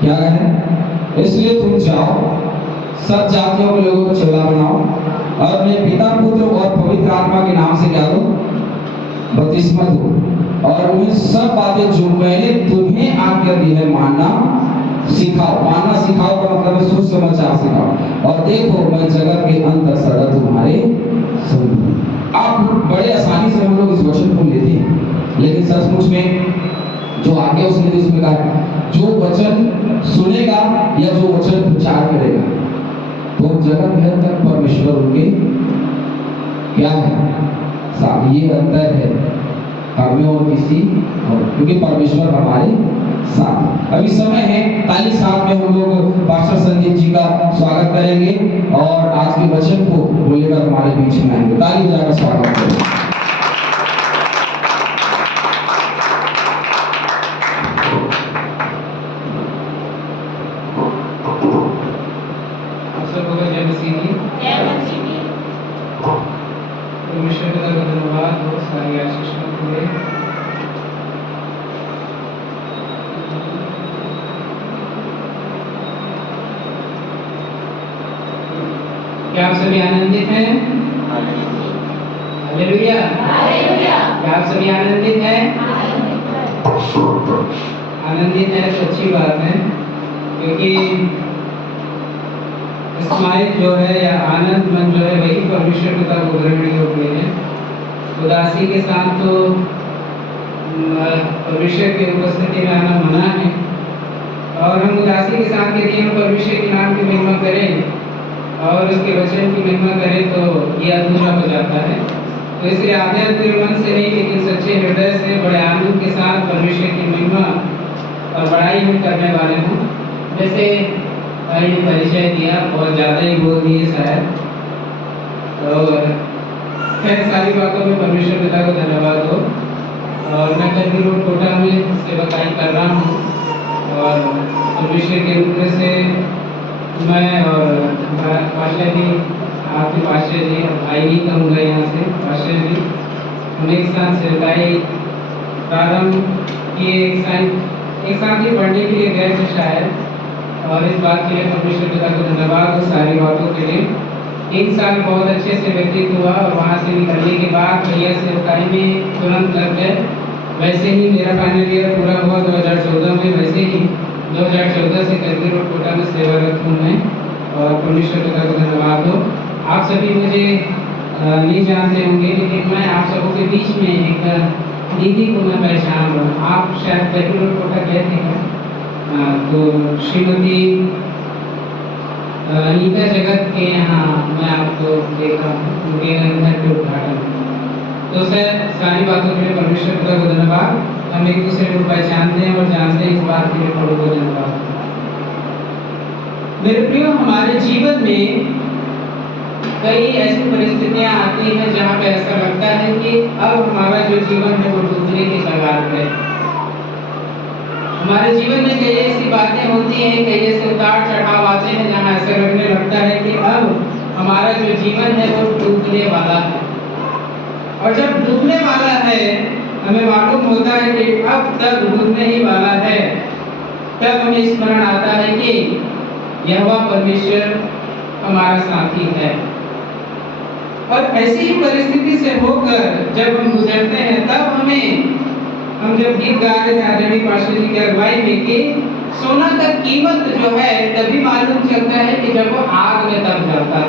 क्या है? इसलिए तुम जाओ, सब जातियों के लोगों को चेला बनाओ और अपने पिता, पुत्र और पवित्र आत्मा के नाम से क्या दो? बपतिस्मा दो, और उन्हें सब बातें जो मैंने तुम्हें आज्ञा दी है मानना सिखाओ। मानना सिखाओ का मतलब है सुसमाचार सिखाओ। और देखो मैं जगत के अंत तक सदा तुम्हारे संग हूं। आप बड़े आसानी से हम लोग इस वचन को लेते हैं, लेकिन सचमुच में जो आगे उसने दी उसमें कहा जो वचन सुनेगा या जो वचन प्रचार करेगा तो जगत भर तक परमेश्वर उनके क्या है? साथ। ये अंतर है हमें और किसी और, क्योंकि परमेश्वर हमारे साथ। अभी समय है, ताली साथ में हम लोग पास्टर संदीप जी का स्वागत करेंगे और आज के वचन को बोलेकर हमारे बीच में आएंगे। ताली बजाकर स्वागत करेंगे। परमेश्वर पिता का धन्यवाद हो सारी आशीषों के लिए। क्या आप सभी आनंदित हैं? हालेलुया। क्या आप सभी आनंदित हैं? आनंदित है तो अच्छी बात है, क्योंकि स्माइल जो है या आनंद मन जो है वही परमेश्वर पिता को ग्रहण योग्य है। उदासी के साथ तो परमेश्वर की उपस्थिति में आना मना है, और हम उदासी के साथ यदि हम परमेश्वर के नाम की महिमा करें और उसके वचन की महिमा करें तो ये अधूरा हो जाता है। तो इसलिए आधे अधूरे मन से नहीं लेकिन सच्चे हृदय से बड़े आनंद के साथ परमेश्वर की महिमा और बड़ाई हम करने वाले हूँ। जैसे भाई ने परिचय दिया, बहुत ज़्यादा ही बोल दिए शायद, और खैर सारी बातों में परमेश्वर पिता को धन्यवाद हो। और मैं करनी रोड कोटा में सेवकाई कर रहा हूँ, और परमेश्वर के रूप से मैं और पाशा जी, आपके पाशा जी और भाई नहीं कहूँगा यहाँ से, पाशा जी, हम एक साथ सेवकाई प्रारंभ किए, एक साथ ही पढ़ने के लिए गए थे शायद। और इस बात के लिए परमेश्वर पिता को धन्यवाद हो सारी बातों के लिए। 3 साल बहुत अच्छे से व्यतीत हुआ, और वहाँ से निकलने के बाद भैया सेवकाई में तुरंत लग गए। वैसे ही मेरा फाइनल ईयर पूरा हुआ 2014 में, वैसे ही 2014 से करगी रोड कोटा में सेवारत हूँ मैं, और परमेश्वर पिता को धन्यवाद हो। आप सभी मुझे नहीं जानते होंगे, लेकिन मैं आप सबों के बीच में एक दीदी को मैं पहचान रहा हूँ। आप शायद करगी रोड कोटा गए थे क्या? तो श्रीमती अनीता जगत के यहाँ मैं आपको देखा हूँ, उनके घर के उद्घाटन। तो सर सारी बातों के लिए परमेश्वर पिता को धन्यवाद। हम एक दूसरे को पहचानते हैं और जानते हैं, इस बात के लिए प्रभु को धन्यवाद। मेरे प्रियो, हमारे जीवन में कई ऐसी परिस्थितियां आती हैं जहाँ पे ऐसा लगता है कि अब हमारा जो जीवन है वो डूबने की कगार पे है। हमारे जीवन में कई ऐसी बातें होती हैं, कई ऐसे उतार चढ़ाव आते हैं जहाँ ऐसा लगने लगता है कि अब हमारा जो जीवन है वो डूबने वाला है। और जब डूबने वाला है, हमें मालूम होता है कि अब तक डूबने ही वाला है, तब हमें स्मरण आता है कि यहोवा परमेश्वर हमारा साथी है। और ऐसी ही परिस्थिति से होकर जब हम गुजरते हैं, तब हम जब गीत गा रहे थे आदरणीय पास्टर जी की अगुवाई में कि सोना का कीमत जो है तभी मालूम चलता है कि जब वो आग में तप जाता है।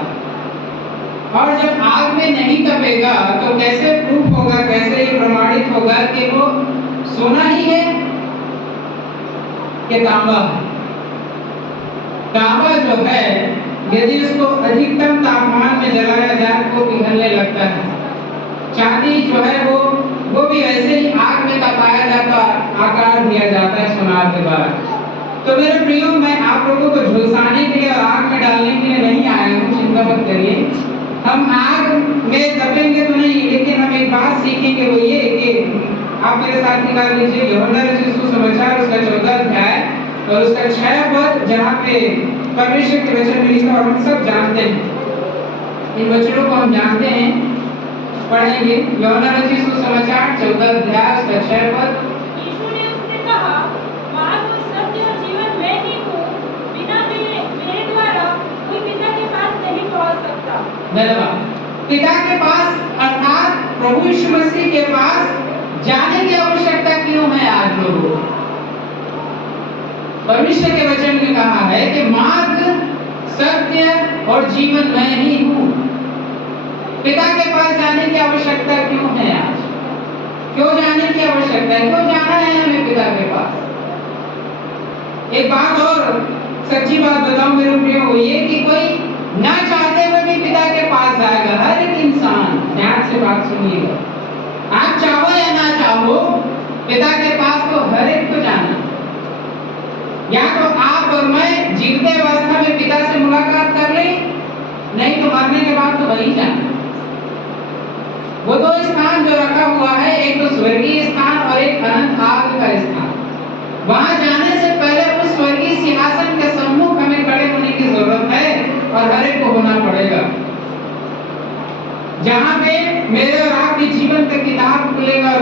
और जब आग में नहीं तपेगा तो कैसे प्रूफ होगा, कैसे ये प्रमाणित होगा कि वो सोना ही है कि तांबा है? तांबा जो है यदि उसको अधिकतम तापमान में जलाया जाए तो पिघलने लगता है। चांदी जो है वो भी वैसे ही आग में तपाया जाता, आकार दिया जाता है सुनार के द्वारा। तो मेरे प्रियो, मैं आप लोगों को झुलसाने के लिए और आग में डालने के लिए नहीं आया हूँ, चिंता मत करिए। हम आग में तपेंगे तो नहीं, लेकिन हम एक बात सीखेंगे, वो ये कि आप मेरे साथ निकाल लीजिए यूहन्ना रचित सुसमाचार उसका 14 अध्याय और उसका 6 पद, जहाँ पे परमेश्वर के वचन में लिखा, और हम सब जानते हैं, इन वचनों को हम जानते हैं, पढ़ेंगे। यूहन्ना रचित सुसमाचार 14 अध्याय उसका 6 पद। यीशु ने उससे कहा, मार्ग, सत्य और जीवन मैं ही नलवा। पिता के पास अर्थात प्रभु यीशु मसीह के पास जाने की आवश्यकता क्यों है आज लोगों को? परमेश्वर के वचन में कहा है कि मार्ग, सत्य और जीवन मैं ही हूँ। पिता के पास जाने की आवश्यकता क्यों है आज? क्यों जाने की आवश्यकता है? क्यों जाना है हमें पिता के पास? एक बात और सच्ची बात बताऊं मेरे प्रियो, ये कि कोई ना चाहते हुए भी पिता के पास जाएगा। हर एक इंसान, ध्यान से बात सुनिएगा, आप चाहो या ना चाहो, पिता के पास तो हर एक को जाना। या तो आप और मैं जीवते अवस्था में पिता से मुलाकात कर लें, नहीं तो मरने के बाद तो वही जाना। वो दो स्थान जो रखा हुआ है, एक तो स्वर्गीय स्थान और एक अनंत आग का स्थान। वहां जाने से पहले उस स्वर्गीय सिंहासन के सम्मुख हमें खड़े होने की जरूरत है और हर एक को होना पड़ेगा, जहां पे मेरे और आपकी जीवन का किताब खुलेगा और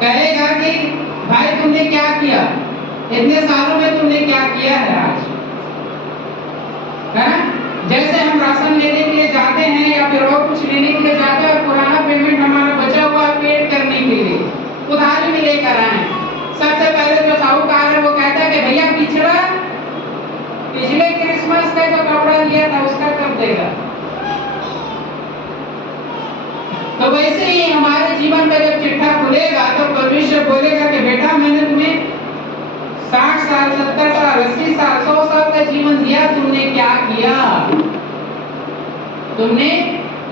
कहेगा कि भाई तुमने क्या किया, इतने सालों में तुमने क्या किया है आज, है? जैसे हम राशन लेने के लिए जाते हैं या फिर और कुछ लेने के लिए जाते हैं और पुराना पेमेंट हमारा बचा हुआ पेड करने के लिए उधारी में लेकर आए, सबसे पहले जो साहूकार है वो कहता है कि भैया पिछले क्रिसमस का जो कपड़ा लिया था उसका कब देगा? तो वैसे ही हमारे जीवन में जब चिट्ठा खुलेगा तो परमेश्वर बोलेगा कि बेटा मैंने तुम्हें 60 साल, 70 साल, 80 साल, 100 साल का जीवन दिया, तुमने क्या किया? तुमने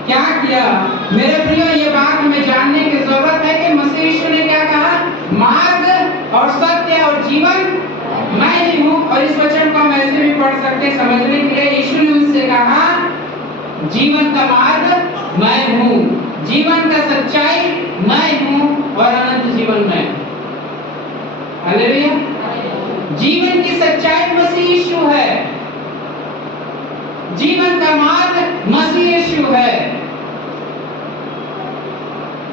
क्या किया? मेरे प्रियो, ये बात हमें जानने की जरूरत है कि मसीह यीशु ने क्या कहा? मार्ग और सत्य और जीवन मैं ही हूँ। और इस वचन को हम ऐसे भी पढ़ सकते हैं समझने के लिए। यीशु ने उनसे कहा जीवन का मार्ग मैं हूँ, जीवन का सच्चाई मैं हूँ और अनंत जीवन मैं। हालेलुया। जीवन की सच्चाई मसीह यीशु है, जीवन का मार्ग मसीह यीशु है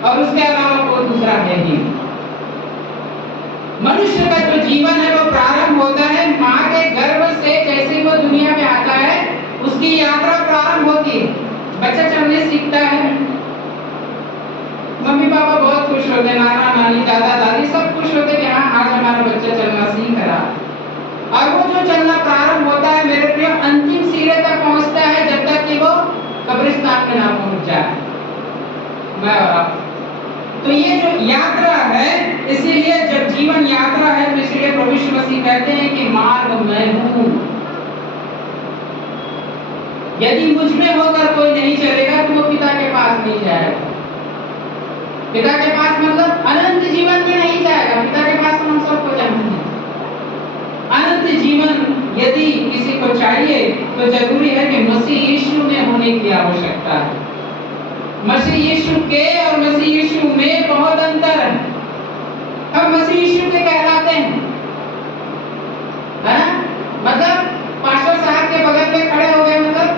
और उसके अलावा कोई दूसरा है ही। मनुष्य का जो जीवन है वो प्रारंभ होता है माँ के गर्भ से। जैसे ही वो दुनिया में आता है उसकी यात्रा प्रारंभ होती है। बच्चा चलने सीखता है, मम्मी पापा बहुत खुश होते हैं, नाना नानी दादा दादी सब खुश होते हैं कि हाँ आज हमारा बच्चा चलना सीख रहा। और वो जो चलना प्रारंभ होता है मेरे प्रिय, अंतिम सिरे तक पहुंचता है जब तक कि वो कब्रिस्तान में ना पहुंच जाए। मैं और आप, तो ये जो यात्रा है, इसीलिए जब जीवन यात्रा है तो इसलिए प्रभु यीशु मसीह कहते हैं कि मार्ग मैं हूं। यदि मुझ में होकर कोई नहीं चलेगा तो वो पिता के पास नहीं जाएगा। पिता के पास मतलब अनंत जीवन में नहीं जाएगा। पिता के पास तो हम सबको जाना है। अनंत जीवन यदि किसी को चाहिए तो जरूरी है कि मसीह यीशु में होने की आवश्यकता है। मसीह यीशु के और मसीह यीशु में बहुत अंतर है। हम मसीह यीशु के कहलाते हैं, है ना? मतलब पास्टर साहब के बगल में खड़े हो गए, मतलब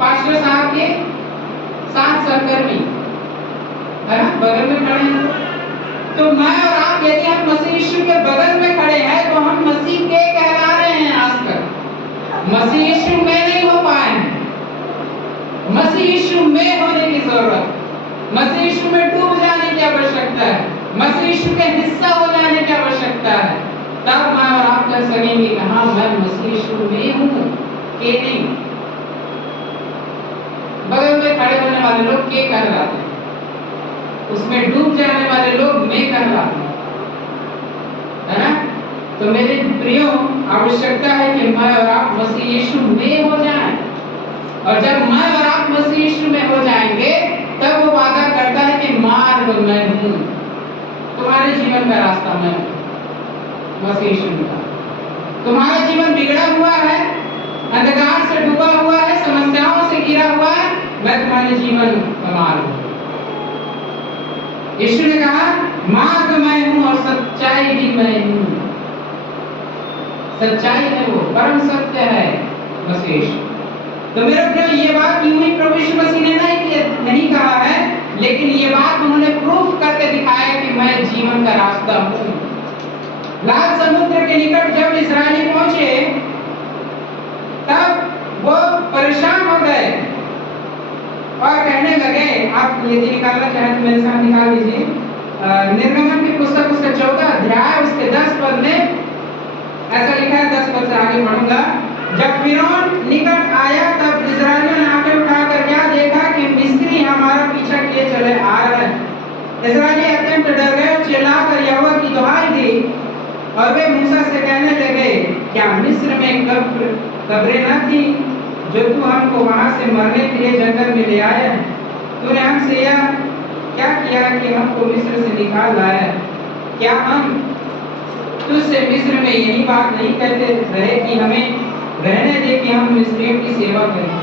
पास्टर साहब के साथ सहकर्मी, है ना, बगल में खड़े हैं। तो मैं और आप यदि हम मसीह यीशु के बगल में खड़े हैं तो हम मसीह के कहला रहे हैं। आज तक मसीह यीशु में नहीं हो पाए। मसीह यीशु में होने की जरूरत, मसीह यीशु में डूब जाने की आवश्यकता है, मसीह यीशु के हिस्सा हो जाने की आवश्यकता है। तब मैं और आप कह सकेंगे कि हाँ मैं मसीह यीशु में हूँ के नहीं। बगल में खड़े होने वाले लोग के कहलाते हैं, उसमें डूब जाने वाले लोग मैं कहलाते हैं, है ना? तो मेरे प्रियो, आवश्यकता है कि मैं और आप मसीह यीशु में हो जाएं। और जब मैं और आप मसीह यीशु में हो जाएंगे तब वो वादा करता है कि मार्ग मैं हूँ, तुम्हारे जीवन का रास्ता मैं हूँ। मसीह यीशु का तुम्हारा जीवन बिगड़ा हुआ है, अंधकार से डूबा हुआ है, समस्याओं से घिरा हुआ है, मैं तुम्हारे जीवन का मार्ग हूँ। यीशु ने कहा मार्ग मैं हूँ और सच्चाई भी मैं हूँ। सच्चाई है, वो परम सत्य है मसीह यीशु। तो मेरे प्रियो, ये बात यूं ही प्रभु यीशु मसीह ने नहीं कहा है, लेकिन ये बात उन्होंने प्रूफ करके दिखाया कि मैं जीवन का रास्ता हूँ। लाल समुद्र के निकट जब इस्राएली पहुंचे तब वो परेशान और कहने लगे, आप यदि निकालना चाहें तो मेरे साथ निकाल लीजिए। निर्गमन की पुस्तक उसका 14 अध्याय उसके 10 पद में ऐसा लिखा है, 10 पद से आगे पढ़ूंगा। जब फिरौन निकट आया तब इस्राएलियों ने आंखें उठाकर क्या देखा कि मिस्री हमारा पीछा किए चले आ रहे हैं। इस्राएली अत्यंत डर गए और चिल्लाकर यहोवा की दुहाई दी और वे मूसा से कहने लगे, क्या मिस्र में कब्रें न थी जो तू हमको वहां से मरने के लिए जंगल में ले आया? तूने हमसे यह क्या किया कि हमको मिस्र से निकाल लाया? क्या हम तुझसे मिस्र में यही बात नहीं कहते रहे कि हमें रहने दे कि हम मिस्रियों की सेवा करें?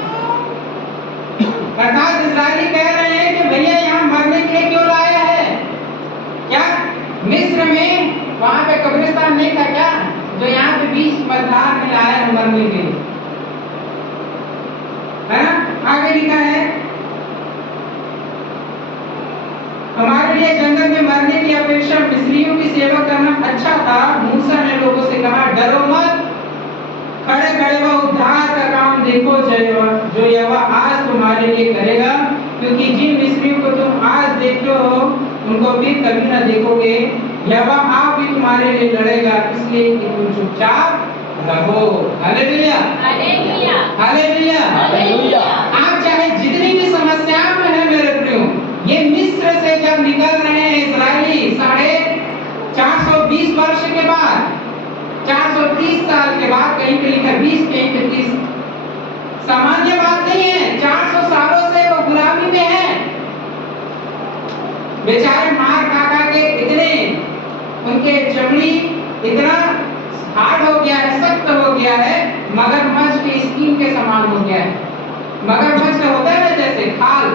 अर्थात इस्राएली कह रहे हैं कि भैया यहाँ मरने के लिए क्यों लाया है? क्या मिस्र में वहां पे कब्रिस्तान नहीं था क्या जो यहाँ पे बीच मैदान में लाया है मरने के लिए? है ना? आगे लिखा है, हमारे लिए जंगल में मरने की अपेक्षा मिस्रियों की सेवा करना अच्छा था। मूसा ने लोगों से कहा, डरो मत, खड़े खड़े वह उद्धार का काम देखो जो यहोवा आज तुम्हारे लिए करेगा, क्योंकि जिन मिस्रियों को तुम आज देखते हो उनको भी कभी न देखोगे। यहोवा आप भी तुम्हारे लिए लड़ेगा, इसलिए कि तुम चुपचाप रहो। Hallelujah, hallelujah, hallelujah, hallelujah. आप चाहे जितनी भी समस्याओं में है मेरे प्रियो, ये मिस्र से जब निकल रहे हैं इस्राएली 420 वर्ष के बाद, 430 साल के बाद, कहीं पे लिखा 20 कहीं पे 30, सामान्य बात नहीं है। 400 सालों से वो गुलामी में है। बेचारे मार काका के इतने, उनके चमड़ी इतना हार्ड हो गया है, सख्त हो गया है, मगरमच्छ की स्किन के समान हो गया है। मगरमच्छ का होता है ना जैसे खाल,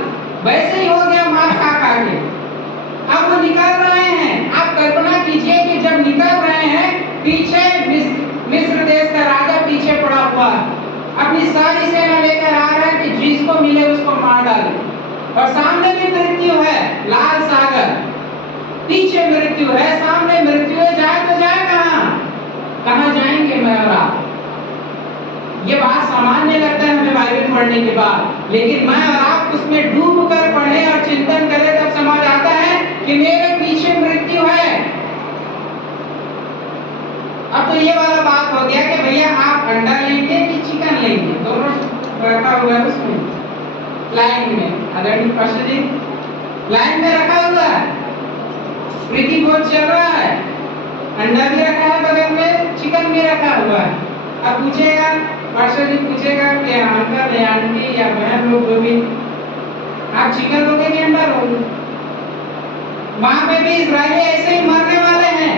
वैसे ही हो गया मार काका के। अब वो निकल रहे हैं। आप कल्पना कीजिए कि जब निकल रहे हैं, पीछे मिस्र देश का राजा पीछे पड़ा हुआ, अपनी सारी सेना लेकर आ रहा है कि जिसको मिले उसको मार डाले, और सामने भी मृत्यु है, लाल सागर, पीछे मृत्यु है, सामने मृत्यु है। जाए तो जाए कहाँ जाएंगे मैं और आप? ये बात सामान्य लगता है हमें बाइबल पढ़ने के बाद, लेकिन मैं और आप उसमें डूब कर पढ़े और चिंतन करें तब समझ आता है कि मेरे पीछे मृत्यु है। अब तो ये वाला बात हो गया कि भैया आप अंडा लेंगे कि चिकन लेंगे, दोनों रखा हुआ है उसमें लाइन में। आदरणीय पास्टर जी, लाइन में रखा हुआ है, प्रीति भोज चल रहा है, अंडा भी रखा है बगल में, चिकन भी रखा हुआ है। अब पूछेगा, पास्टर जी पूछेगा कि अंकल या आंटी या बहन लोग जो भी, आप चिकन लोगे कि अंडा लोगे? वहां पे भी इस्राएली ऐसे ही मरने वाले हैं।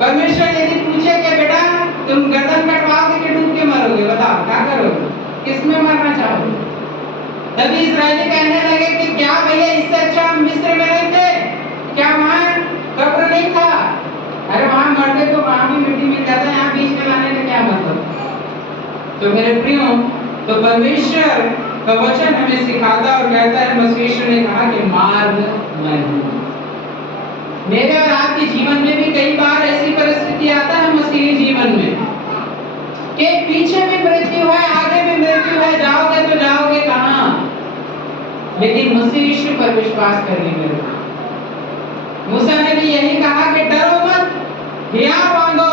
परमेश्वर यदि पूछे कि बेटा तुम गर्दन कटवाओगे कि डूब के मरोगे, बताओ क्या करोगे, किसमें मरना चाहोगे? तभी इस्राएली कहने लगे कि क्या भैया इससे अच्छा हम मिस्र में रहते, क्या वहां कब्र नहीं था? अरे वहां मरते तो वहां भी मिट्टी मिल जाता है, यहाँ बीच में लाने का क्या मतलब? तो मेरे प्रियो, तो परमेश्वर का वचन हमें सिखाता और कहता है, मसीह ने कहा कि मार्ग मैं हूं। मेरे और आपके जीवन में भी कई बार ऐसी परिस्थिति आता है मसीही जीवन में कि पीछे भी मृत्यु है, आगे भी मृत्यु है, जाओगे तो जाओगे कहां? लेकिन मसीह यीशु पर विश्वास करिए मेरे। मूसा ने भी यही कहा कि डरो मत, हिया बांधो,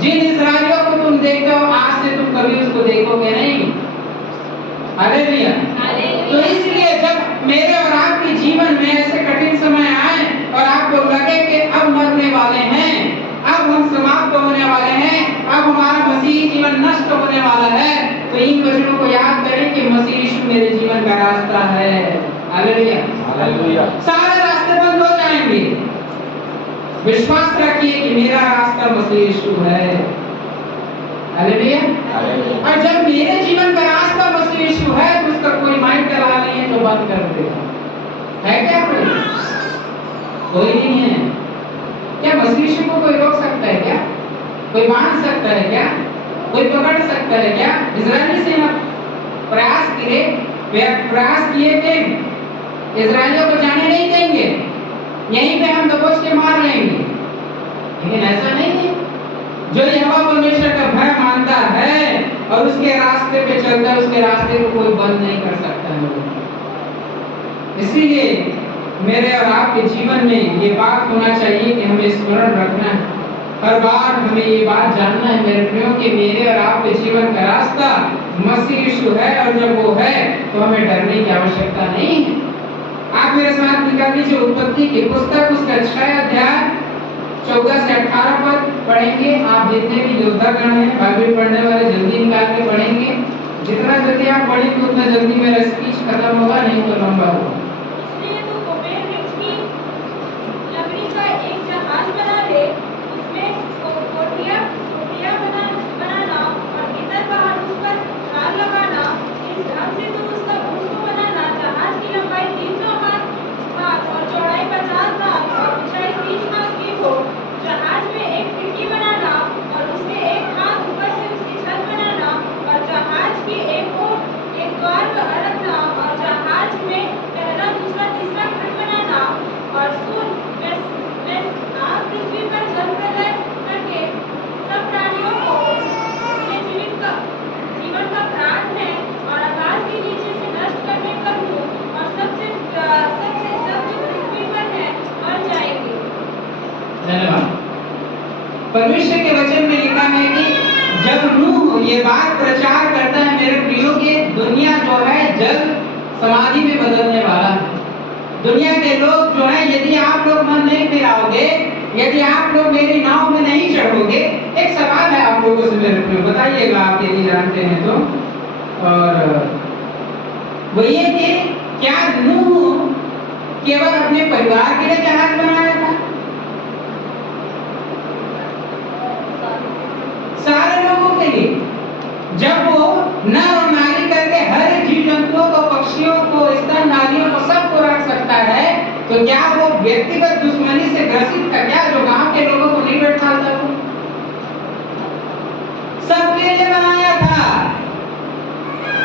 जिन इस्राएलियों को तुम देखते हो आज से तुम कभी उसको देखोगे नहीं। हालेलुया। तो इसलिए जब मेरे और आपके जीवन में ऐसे कठिन समय आए और आपको लगे कि अब मरने वाले हैं, अब हम समाप्त होने वाले हैं, अब हमारा मसीही जीवन नष्ट होने वाला है, तो इन वचनों को याद करें कि मसीह यीशु मेरे जीवन का रास्ता है। Hallelujah, hallelujah. सारे रास्ते बंद हो जाएंगे, विश्वास रखिए कि मेरा रास्ता मसीह यीशु है। हालेलुया। और जब मेरे जीवन का रास्ता मसीह यीशु है तो उसका कोई माइंड चला नहीं है तो बंद कर देगा, है क्या? कोई नहीं है। क्या मसीह यीशु को कोई रोक सकता है क्या? कोई बांध सकता है क्या? कोई पकड़ सकता है क्या? इजरायली सेना प्रयास किए थे, इजरायलियों को जाने नहीं देंगे, यहीं पे हम दबोच के मार लेंगे, लेकिन ऐसा नहीं है। जो यहोवा परमेश्वर का भय मानता है और उसके रास्ते पे चलता है, उसके रास्ते को कोई बंद नहीं कर सकता है। इसलिए मेरे और आपके जीवन में ये बात होना चाहिए कि हमें स्मरण रखना है, हर बार हमें ये बात जानना है मेरे प्रियो कि मेरे और आपके जीवन का रास्ता मसीह यीशु है, और जब वो है तो हमें डरने की आवश्यकता नहीं है। आप मेरे साथ निकाल लीजिए उत्पत्ति की पुस्तक, उसका 6 अध्याय 14 से 18 पद पढ़ेंगे। आप जितने भी योद्धागण हैं, बाइबल पढ़ने वाले, जल्दी निकाल के पढ़ेंगे। जितना जल्दी आप पढ़ेंगे उतना जल्दी मेरा स्पीच खत्म होगा, नहीं तो लंबा होगा। इसलिए तू गोमेर वृक्ष की लकड़ी का एक जहाज बना ले, उसमें कोठरियाँ बनाना और भीतर बाहर उस पर जाल लगाना। इस ढंग से तू उसका ऊंच को बनाना। जहाज की लंबाई 300 हाथ और चौड़ाई 50 हाथ और ऊंचाई 30 हाथ की हो। जहाज में एक खिड़की बनाना और उसके एक हाथ ऊपर से उसकी छत बनाना, और जहाज की एक ओर एक द्वार रखना, और जहाज में पहला दूसरा तीसरा खंड बनाना। और सुन, मैं आप पृथ्वी पर जल प्रलय करके सब प्राणियों को उसके जीवन का प्राण है और आकाश के नीचे से नष्ट करने पर हूँ, और सबसे सब जो पृथ्वी पर है मर जाएंगे। धन्यवाद। परमेश्वर के वचन में लिखा है कि जब नूह ये बात प्रचार करता है मेरे प्रियो के, दुनिया जो है जल समाधि में बदलने वाला है। दुनिया के लोग जो है, यदि आप लोग मन नहीं फिराओगे, यदि आप लोग मेरी नाव में नहीं चढ़ोगे, एक सवाल है आप लोगों से मेरे प्रियो, बताइएगा आप यदि जानते हैं तो, और वो ये कि क्या नूह केवल अपने परिवार के लिए जहाज बनाया था? सारे लोगों के लिए। जब वो नर और नारी करके हर जीव जंतुओं को, पक्षियों को, स्तनधारियों को, सबको रख सकता है, तो क्या वो व्यक्तिगत दुश्मनी से ग्रसित था क्या, जो गांव के लोगों को नहीं बैठाता? सबके लिए बनाया था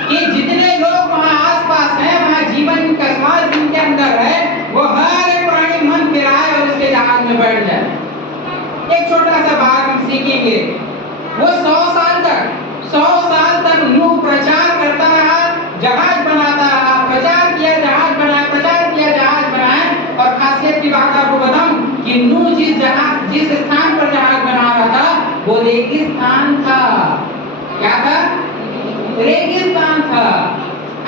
कि जितने लोग वहां आसपास हैं, वहां जीवन का स्वाद जिनके अंदर है, वो हर एक प्राणी मन फिराए और उसके जहाज में बैठ जाए। एक छोटा सा बात हम सीखेंगे। वो 100 साल तक नूह प्रचार करता रहा, जहाज बनाता रहा, प्रचार किया, जहाज बनाया, प्रचार किया, जहाज बनाया। और खासियत की बात आपको बताऊं कि नूह जिस स्थान पर जहाज बना रहा था वो रेगिस्तान था। क्या था? रेगिस्तान था।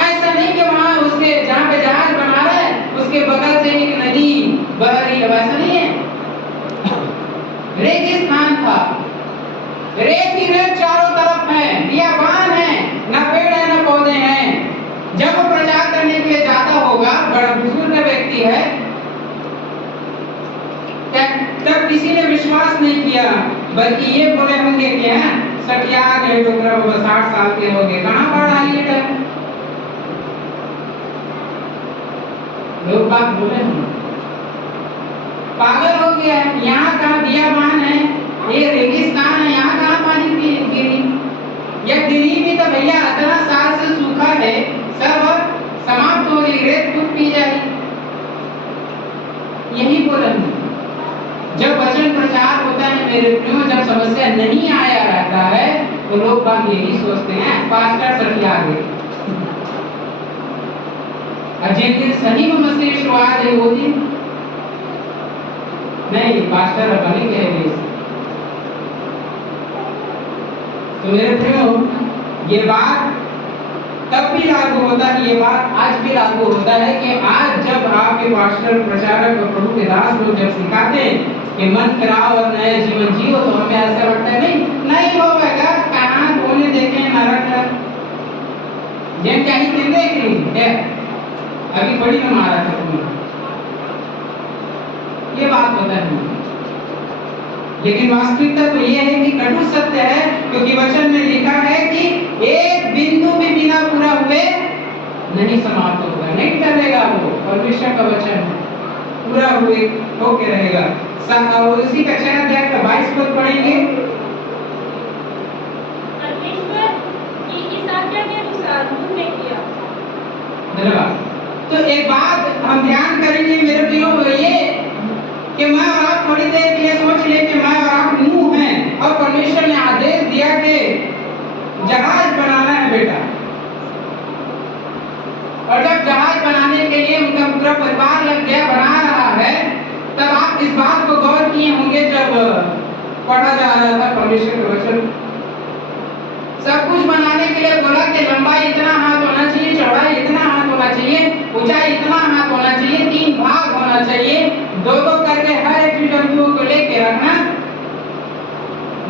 ऐसा नहीं कि वहां उसके जहां पे जहाज बना रहा है उसके बगल से एक नदी बह रही है, वैसा नहीं है। रेगिस्तान था, रेत ही रेत चारों तरफ है, बियाबान है, न पेड़ है न पौधे हैं। जब वो प्रचार करने के लिए जाता होगा, बड़ा बुजुर्ग व्यक्ति है, तब किसी ने विश्वास नहीं किया, बल्कि ये बोले होंगे कि सटिया गए डोकरा, 60 साल के हो गए, कहाँ पढ़ा ये टाइम? लोग बात बोले पागल हो गया, यहाँ कहाँ बियाबान है, ये रेगिस्तान है, यहाँ कहाँ पानी गिरी? या गिरी भी तो भैया इतना साल से सूखा है, सब समाप्त हो गई, रेत खुद पी जाएगी। यही बोलेंगे। जब वचन प्रचार होता है मेरे प्रियो, जब समस्या नहीं आया रहता है, तो लोग बात यही सोचते हैं पास्टर सटिया गए। और जिन दिन सही में मसीह यीशु आ जाए वो दिन नहीं, पास्टर अपने कहेंगे। तो मेरे प्रियो, ये बात तब भी लागू होता है, ये बात आज भी लागू होता है कि आज जब आपके पास्टर, प्रचारक और प्रभु के दास लोग जब सिखाते हैं कि मन फिराओ और नया जीवन जियो, तो हमें ऐसा लगता है नहीं होगा, कहाँ बोले देखे नरक जिन कहीं दिन देख रही है, अभी बड़ी न मारा था तुम्हें, ये बात होता है। लेकिन वास्तविकता तो ये है कि कटु सत्य है, क्योंकि वचन में लिखा है कि एक बिंदु भी बिना पूरा हुए नहीं समाप्त होगा, नहीं टलेगा। वो परमेश्वर का वचन है, पूरा हुए होके रहेगा। उसी का 6 अध्याय का 22 पद पढ़ेंगे। परमेश्वर की इस आज्ञा के अनुसार नूह ने किया। धन्यवाद। तो एक बात हम ध्यान करेंगे मेरे प्रियो, ये कि मैं और आप थोड़ी देर के लिए सोच ले कि मैं और आप नूह हैं, और परमेश्वर ने आदेश दिया कि आ रहा था परमेश्वर का वचन। सब कुछ बनाने के लिए बोला कि लंबाई इतना हाथ होना चाहिए, चौड़ाई इतना हाथ होना चाहिए, ऊंचाई इतना हाथ होना चाहिए, 3 भाग होना चाहिए, 2-2 करके हर एक जंतुओं को लेके रखना।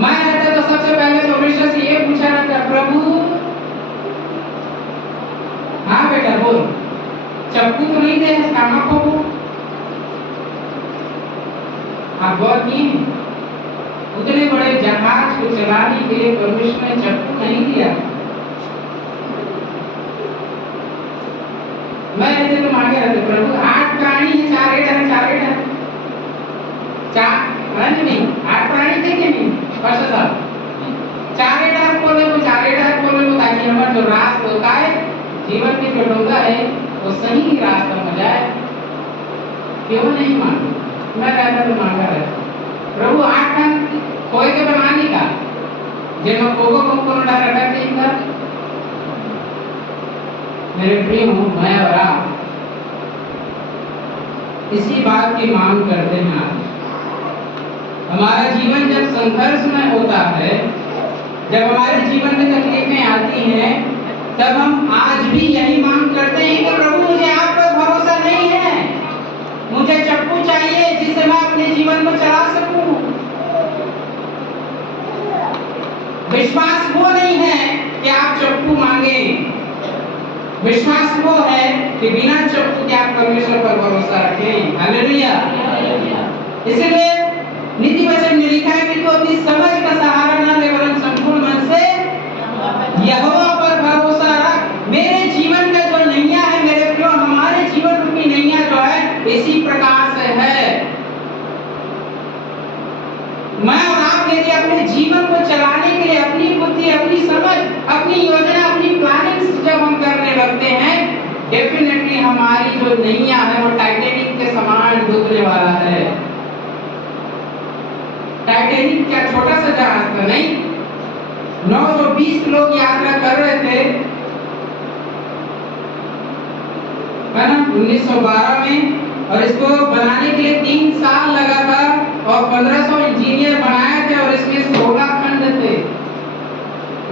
मैं रहता तो सबसे पहले परमेश्वर से ये पूछा था, प्रभु हाँ बेटा बोल, चप्पू तो नहीं दे कामा को आप गौर किए? उतने बड़े जहाज को चलाने के लिए परमेश्वर ने चप्पू नहीं दिया। मैं रहते तो मांगे रहते, प्रभु 8 प्राणी है, 4 एट है, 4 एट है, 4 नहीं 8 प्राणी थे कि नहीं पास्टर साहब? 4 एट है बोले वो, 4 एट है बोले वो, ताकि हमारा जो रास्ता होता है जीवन की जो डोंगा है वो सही रास्ता में जाए। क्यों नहीं मांगे? मैं रहता तो मांगा रहता, प्रभु 8 टन खोए के बनाने का जिनको कोको को डाला था। मेरे प्रिय मैं और आप इसी बात की मांग करते हैं। आज हमारा जीवन जब संघर्ष में होता है, जब हमारे जीवन में तकलीफें आती हैं, तब हम आज भी यही मांग करते हैं कि प्रभु मुझे आप पर भरोसा नहीं है, मुझे चप्पू चाहिए जिससे मैं अपने जीवन को चला सकूं। विश्वास वो नहीं है कि आप चप्पू मांगे, विश्वास वो है कि बिना चप्पू के आप परमेश्वर पर भरोसा रखें। हालेलुया। इसलिए नीति वचन में लिखा है कि तू अपनी समझ का सहारा न ले वरन संपूर्ण मन से यहोवा पर भरोसा रख। मेरे जीवन का जो नैया है मेरे प्रियो, हमारे जीवन रूपी नैया जो है इसी प्रकार से है। मैं और आप यदि अपने जीवन को चलाने के लिए अपनी बुद्धि, अपनी समझ, अपनी योजना, अपनी प्लानिंग जब हम करने लगते हैं, डेफिनेटली हमारी जो नैया है वो टाइटैनिक के समान डूबने वाला है। टाइटैनिक क्या छोटा सा जहाज था? नहीं, 920 लोग यात्रा कर रहे थे, है ना, 1912 में, और इसको बनाने के लिए 3 साल लगा था और 1500 इंजीनियर बनाए थे और इसमें 16 खंड थे।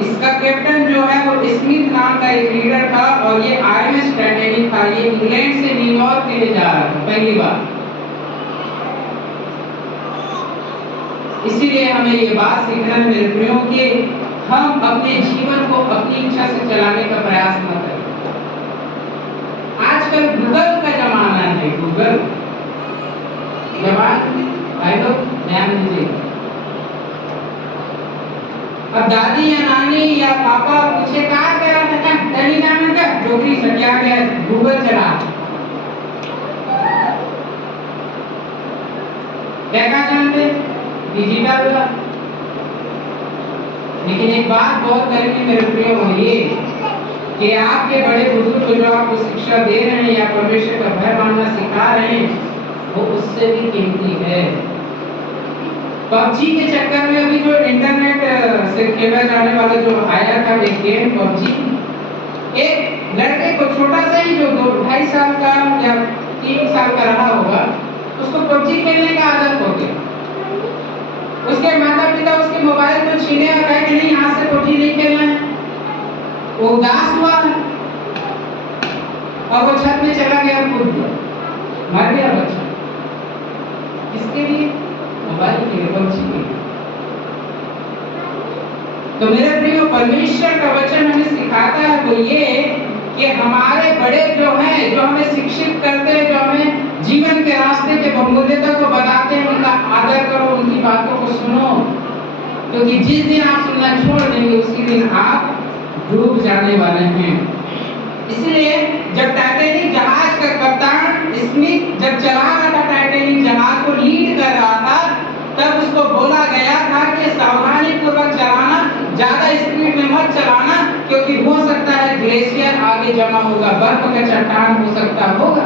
इसका कैप्टन जो है वो स्मिथ नाम का एक लीडर था और ये आरएमएस टाइटैनिक था। ये इंग्लैंड से न्यूयॉर्क के लिए जा रहा था पहली बार। इसीलिए हमें ये बात सीखना है मेरे प्रियो कि हम अपने जीवन को अपनी इच्छा से चलाने का प्रयास न करें। आजकल गूगल का जमाना है, गूगल जमाना, आई लोग ध्यान दीजिए। अब दादी या नानी या पापा पूछे कहा कर रहा था, तेरी नाम क्या डोगरी सटिया गया, गूगल चला, क्या जानते डिजिटल। लेकिन एक बात बहुत करेंगे मेरे प्रियो ये कि आपके बड़े बुजुर्ग जो आपको शिक्षा दे रहे हैं या परमेश्वर का भय मानना सिखा रहे हैं, वो उससे भी कीमती है। पबजी के चक्कर में अभी जो इंटरनेट से खेला जाने वाला जो आया था एक गेम पबजी, एक लड़के को छोटा सा ही जो 2-2.5 साल का या 3 साल का रहा होगा, उसको पबजी खेलने का आदत हो गया। उसके माता पिता उसके मोबाइल को छीने और कहे कि नहीं यहाँ से पबजी नहीं खेलना है। वो उदास हुआ और वो छत में चला गया, कूद गया, मर गया बच्चा। किसके लिए? मोबाइल के लिए, पबजी के लिए। तो मेरे प्रियो परमेश्वर का वचन हमें सिखाता है वो ये कि हमारे बड़े जो हैं, जो हमें शिक्षित करते हैं, जो हमें जीवन के रास्ते के बहुमूल्यता को बताते हैं, उनका आदर करो, उनकी बातों को सुनो, क्योंकि जिस दिन आप सुनना छोड़ देंगे उसी दिन आप डूब जाने वाले हैं। इसलिए जब टाइटैनिक जहाज का कप्तान स्मिथ जब चला रहा था, टाइटैनिक जहाज को लीड कर रहा था, तब उसको बोला गया था कि सावधानी पूर्वक चलाना, ज्यादा स्पीड में मत चलाना, क्योंकि हो सकता है ग्लेशियर आगे जमा होगा, बर्फ का चट्टान हो सकता होगा।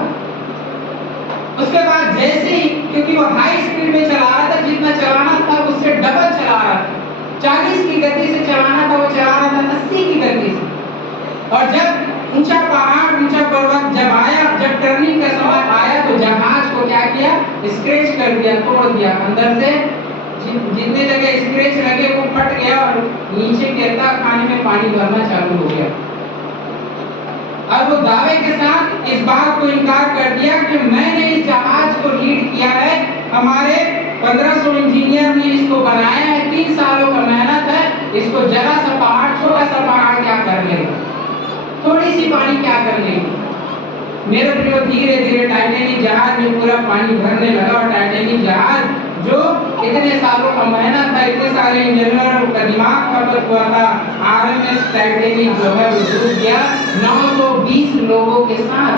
उसके बाद जैसे ही, क्योंकि वो हाई स्पीड में चला रहा था, जितना चलाना था उससे डबल चला रहा था, 40 की गति से चलाना था वो चला रहा था 80 की गति से। और जब ऊंचा पहाड़, ऊंचा पर्वत जब आया, जब टर्निंग का समय आया, तो जहाज को क्या किया? स्क्रैच कर दिया, तोड़ दिया अंदर से। जितने जगह स्क्रैच लगे, वो फट गया और नीचे गिरता, खाने में पानी भरना चालू हो गया। और वो दावे के साथ इस बात को इनकार कर दिया कि मैंने इस जहाज को लीड किया है, हमारे 1500 इंजीनियर ने इसको बनाया है, 3 सालों का मेहनत है, इसको जरा सा पहाड़, छोटा सा पहाड़ क्या कर लेगा, थोड़ी सी पानी क्या कर लेगी। मेरे प्रियो, धीरे धीरे टाइटैनिक जहाज में पूरा पानी भरने लगा और टाइटैनिक जहाज जो इतने सालों का मेहनत था, इतने सारे इंजीनियरों का दिमाग खपत हुआ था, आरएमएस टाइटैनिक जो है वो डूब गया 920 लोगों के साथ।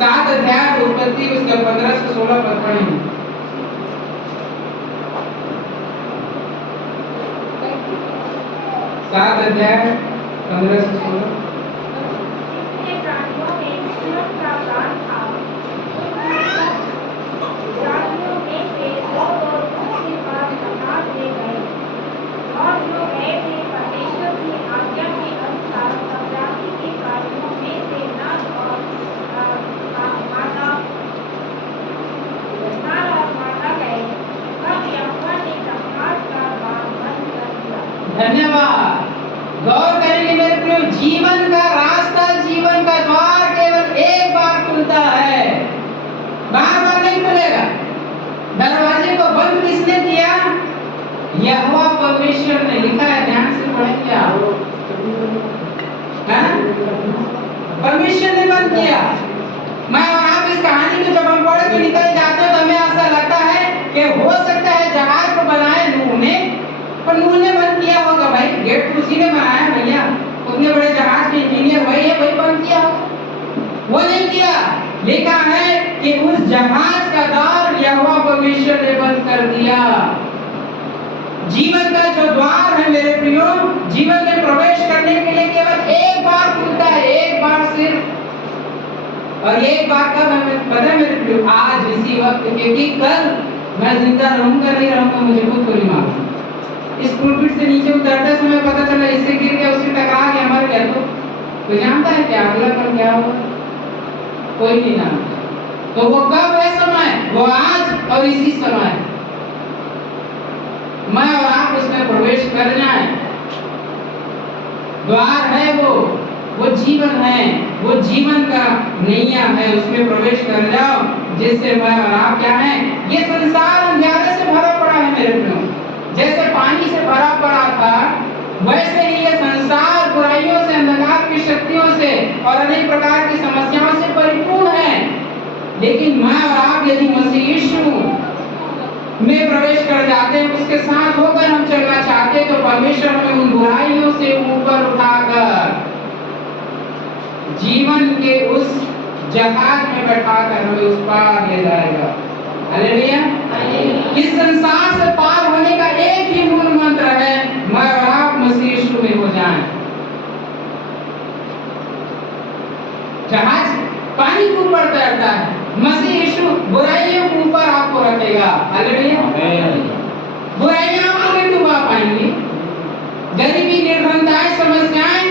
सात अध्याय उत्पत्ति उसके 15 से 16 पद पढ़ेंगे। 7 अध्याय 15 से 16। जितने प्राणियों में जीवन का प्राण था, जातियों में से 2 लोग उसके पास समाज ले गए, और जो गए थे परमेश्वर की आज्ञा के अनुसार सब जाति के प्राणियों में से नर और मादा गए। तब यहोवा ने जहाज का बाँध बंद कर दिया। धन्यवाद। गौर करेंगे मेरे प्रियो, जीवन का रास्ता, जीवन का द्वार केवल एक बार खुलता है, बार बार नहीं खुलेगा। दरवाजे को बंद किसने किया? यहोवा परमेश्वर ने। लिखा है, ध्यान से पढ़ेंगे आप, परमेश्वर ने बंद किया। मैं और आप इस कहानी को जब हम पढ़ के निकल जाते हैं तो हमें ऐसा लगता है कि हो सकता है जहाज को बनाए नूह ने, पर नूह ने बंद किया होगा। भाई गेट तो उसी ने बनाया भैया, उतने बड़े जहाज के इंजीनियर वही है, वही बंद किया होगा। वो नहीं किया। लिखा है कि उस जहाज का द्वार यहोवा परमेश्वर ने बंद कर दिया। जीवन का जो द्वार है मेरे प्रियो, जीवन में प्रवेश करने के लिए केवल एक बार खुलता है, एक बार सिर्फ। और एक बात कब हमें पता है मेरे प्रियो? आज इसी वक्त, क्योंकि कल मैं जिंदा रहूंगा नहीं रहूंगा मुझे खुद को नहीं मालूम। इस पुलपिट से नीचे उतरते समय पता चला इससे गिर गया, उससे टकरा गया, मर गया, तो जानता है क्या अगला कल क्या होगा? कोई नहीं जानता। तो वो कब है समय? वो आज और इसी समय। मैं और आप उसमें प्रवेश कर जाएं। द्वार है वो जीवन है, वो जीवन का नैया है, उसमें प्रवेश कर जाओ, जिससे मैं और आप क्या है? ये संसार अंधेरे से भरा पड़ा है मेरे प्रियो। जैसे पानी से भरा पड़ा था, वैसे ही ये संसार बुराइयों से, अंधकार की शक्तियों से और अनेक प्रकार की समस्याओं से परिपूर्ण है। लेकिन मैं और आप यदि मसीह यीशु में प्रवेश कर जाते हैं, उसके साथ होकर हम चलना चाहते हैं, तो परमेश्वर हमें उन बुराइयों से ऊपर उठाकर जीवन के उस जहाज में बैठाकर हमें उस पार ले जाएगा। हालेलुया। इस संसार से पार होने का एक ही मूल मंत्र है, मैं और आप मसीह यीशु में हो जाएं। जहाज पानी के ऊपर तैरता है, मसीह यीशु बुराइयों के ऊपर आपको रखेगा। हालेलुया। बुराइयां आपको नहीं डुबा पाएंगी। गरीबी, निर्धनताएं, समस्याएं,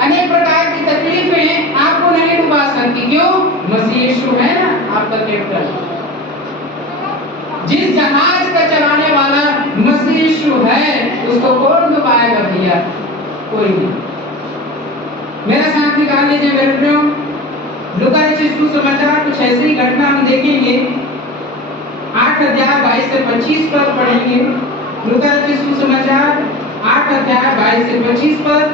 अनेक प्रकार की तकलीफें आपको नहीं डुबा सकती। क्यों? मसीह यीशु है ना आपका कैप्टन। जिस जहाज का चलाने वाला मसीह यीशु है, उसको कौन डुबाएगा भैया? कोई नहीं। मेरा साथ निकाल लीजिए मेरे प्रियो, लूका रचित सुसमाचार कुछ ऐसी घटना हम देखेंगे। 8 अध्याय 22 से 25 पद पढ़ेंगे। लूका रचित सुसमाचार 8 अध्याय 22 से 25 पद।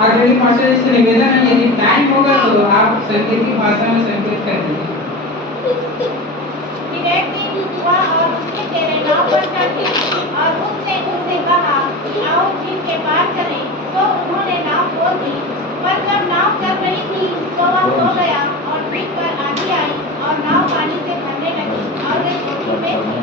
आधुनिक भाषा से निवेदन है, यदि टाइम होगा तो आप संकेतिक भाषा में संकेत कर दीजिए। एक दिन हुआ और उसने तेरे नाव पर चढ़े, और उसने उनसे कहा कि आओ झील के पार चलें। तो उन्होंने नाव खोल दी, पर जब नाव चल रही थी तो वह सो गया, और झील पर आंधी आई और नाव पानी से भरने लगी और वे चोटी पे थी।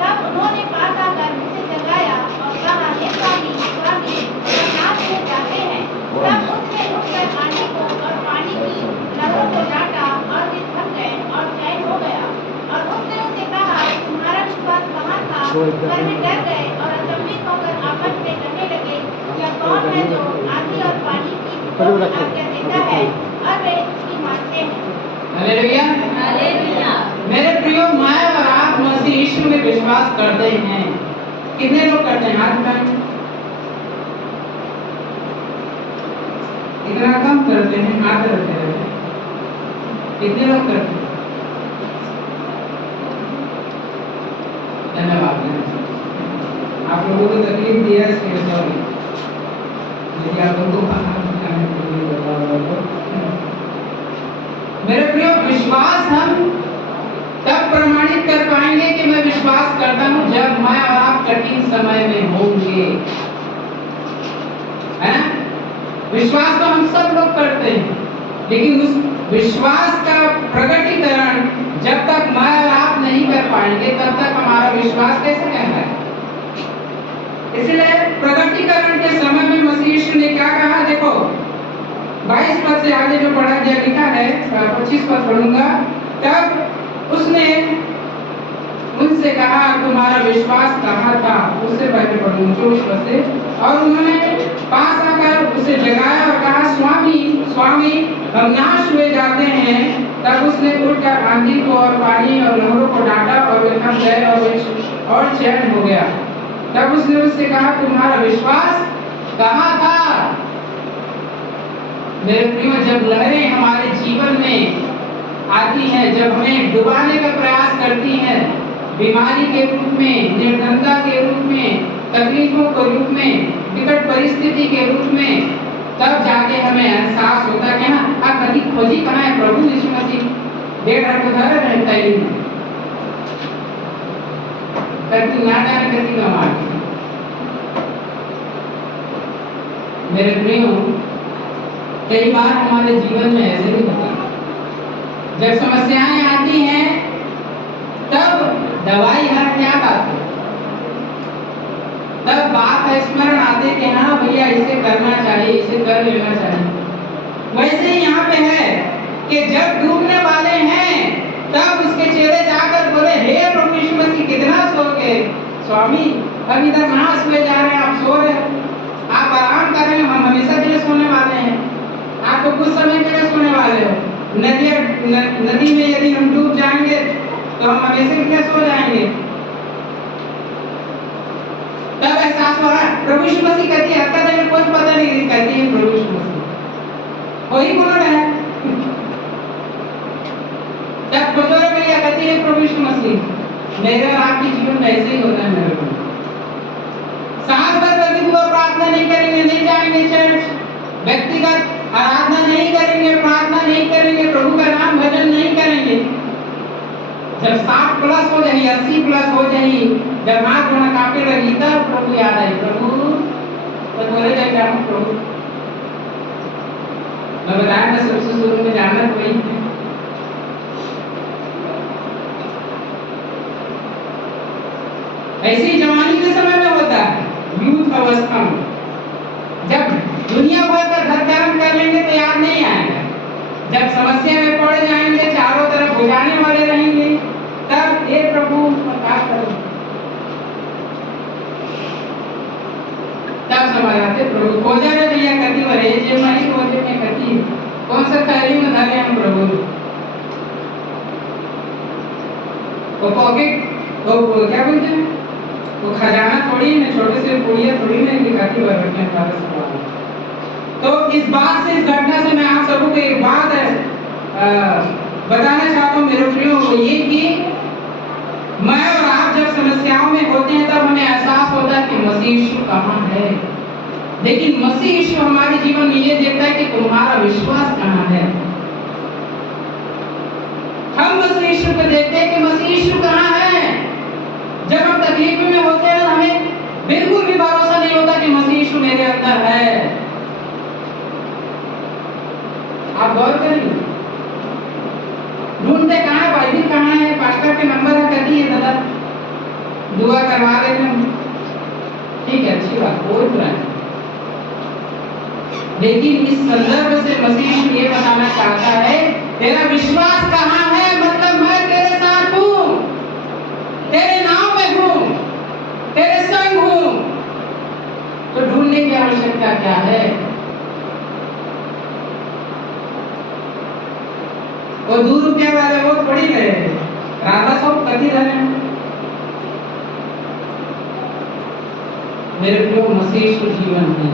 तब उन्होंने पास आकर उसे जगाया और कहा, हे स्वामी, स्वामी, हम नाव में जाते हैं। तब उसने उठकर आंधी को और पानी की लहरों को डांटा, और वे थक गए और चैन हो गया। और उसने उसे कहा, तुम्हारा विश्वास कहाँ था? पर वे डर गए और अचंभित होकर आपस में कहने लगे, यह कौन है जो आंधी और पानी की आज्ञा देता है और वे उसकी मानते हैं। हालेलुया। हालेलुया। मेरे प्रियो, मैं यीशु में विश्वास करते हैं? कितने लोग करते हैं? हाथ उठाएं। इतना कम करते हैं, हाथ रखते रहते हैं। कितने लोग करते हैं? धन्यवाद। आप लोगों को तकलीफ दिया इसके लिए सॉरी। यदि आप लोगों को हाथ उठाने के लिए बता रहा हूं। मेरे प्रियो, विश्वास हम तब प्रमाणित कर पाएंगे कि मैं विश्वास करता हूं जब मैं और आप कठिन समय में होंगे, है ना? विश्वास तो हम सब लोग करते हैं, लेकिन उस विश्वास का प्रकटीकरण जब तक मैं और आप नहीं कर पाएंगे तब तक हमारा विश्वास कैसे कहना है? इसलिए प्रकटीकरण के समय में मसीह यीशु ने क्या कहा? देखो 22 पद से आगे जो पढ़ा गया लिखा है, 25 पद पढ़ूंगा। तब उसने उनसे कहा, तुम्हारा विश्वास कहाँ था? उससे पहले पढ़ूंगा 24 पद से। और उन्होंने पास आकर उसे जगाया और कहा, स्वामी स्वामी, हम नाश हुए जाते हैं। तब उसने उठकर आंधी को और पानी और लहरों को डांटा और वे थम गए और चैन हो गया। तब उसने उससे कहा, तुम्हारा विश्वास कहाँ था? मेरे प्रियो, जब लहरें हमारे जीवन में आती हैं, जब हमें डुबाने का प्रयास करती हैं, बीमारी के रूप में, निर्धनता के रूप में, तकलीफों के रूप में, विकट परिस्थिति के रूप में, तब जाके हमें एहसास होता है कि हाँ, कभी खोजी कहाँ है प्रभु यीशु मसीह? डेढ़ हाथ उधर रहता है करती ना जाने करती ना मारती। मेरे प्रियो, कई बार हमारे जीवन में ऐसे भी होता है, जब समस्याएं आती हैं तब दवाई हर क्या आती है, तब बात स्मरण आते कि हाँ भैया इसे करना चाहिए, इसे कर लेना चाहिए। वैसे ही यहाँ पे है कि जब डूबने वाले हैं तब उसके चेहरे जाकर बोले, हे प्रभु यीशु मसीह, कितना सोओगे? स्वामी, अब इधर कहाँ सोए जा रहे हैं? आप सो रहे हैं, आप आराम कर रहे हैं, हम हमेशा के लिए सोने वाले हैं। आप तो कुछ समय के लिए सोने वाले हो। नदी में यदि हम डूब जाएंगे तो हम हमेशा के लिए सो जाएंगे। तब एहसास हो रहा है प्रभु यीशु मसीह कहती है, हरकत में कुछ पता नहीं कहती है प्रभु यीशु मसीह वही बोल रहा है। तब बुजुर्ग भैया कहती है प्रभु यीशु मसीह, मेरे और आपके जीवन में ऐसे ही होता है। मेरे को साल भर कभी हुआ प्रार्थना नहीं करेंगे, नहीं जाएंगे चर्च, व्यक्तिगत आराधना नहीं करेंगे, प्रार्थना नहीं करेंगे, प्रभु का नाम भजन नहीं करेंगे। जब 60 प्लस हो जाएगी, 80 प्लस हो जाएगी, जब हाथ धोना कांपने लगी, तब प्रभु याद आई, प्रभु तो बोले जाएगा प्रभु। मैं बताया मैं सबसे शुरू में जानना तो वही है। ऐसी जवानी के समय में होता है, यूथ अवस्था में, जब दुनिया भर का धर्म कर लेंगे तो याद नहीं आएगा। जब समस्या में पड़ जाएंगे, चारों तरफ बुझाने वाले रहेंगे, तब हे प्रभु प्रकाश करो, तब समझ आते प्रभु खोजा रे भैया कति वरे जे मई खोजे में कति कौन सा थैली में धरे हम प्रभु वो पॉकेट वो क्या बोलते हैं वो खजाना थोड़ी है, छोटे से पुड़िया थोड़ी ना दिखाती हुआ रखने वाला सवाल। तो इस बात से, इस घटना से मैं आप सबको एक बात बताना चाहता हूँ मेरे प्रियो, ये कि मैं और आप जब समस्याओं में होते हैं तब हमें एहसास होता है कि मसीह यीशु कहाँ है। लेकिन मसीह यीशु हमारे जीवन में ये देखता है कि तुम्हारा विश्वास कहाँ है। हम मसीह यीशु को देखते हैं कि मसीह यीशु कहाँ है। जब हम तकलीफ में होते हैं हमें बिल्कुल भी भरोसा नहीं होता कि मसीह यीशु मेरे अंदर है। आप गौर करेंगे, ढूंढते कहाँ है, बाइबिल कहाँ है, पास्टर के नंबर है, कहती है दादा दुआ करवा देते हैं, ठीक है अच्छी बात, कोई बुरा नहीं। लेकिन इस संदर्भ से मसीह यीशु ये बताना चाहता है, तेरा विश्वास कहाँ है, मतलब मैं तेरे साथ हूँ, तेरे नाम में हूँ, तेरे संग हूँ। तो ढूंढने की आवश्यकता क्या है? वो 2 रुपया वाले वो थोड़ी रहे, राधा सब कति रहे, मेरे प्रियो मसीह यीशु जीवन है।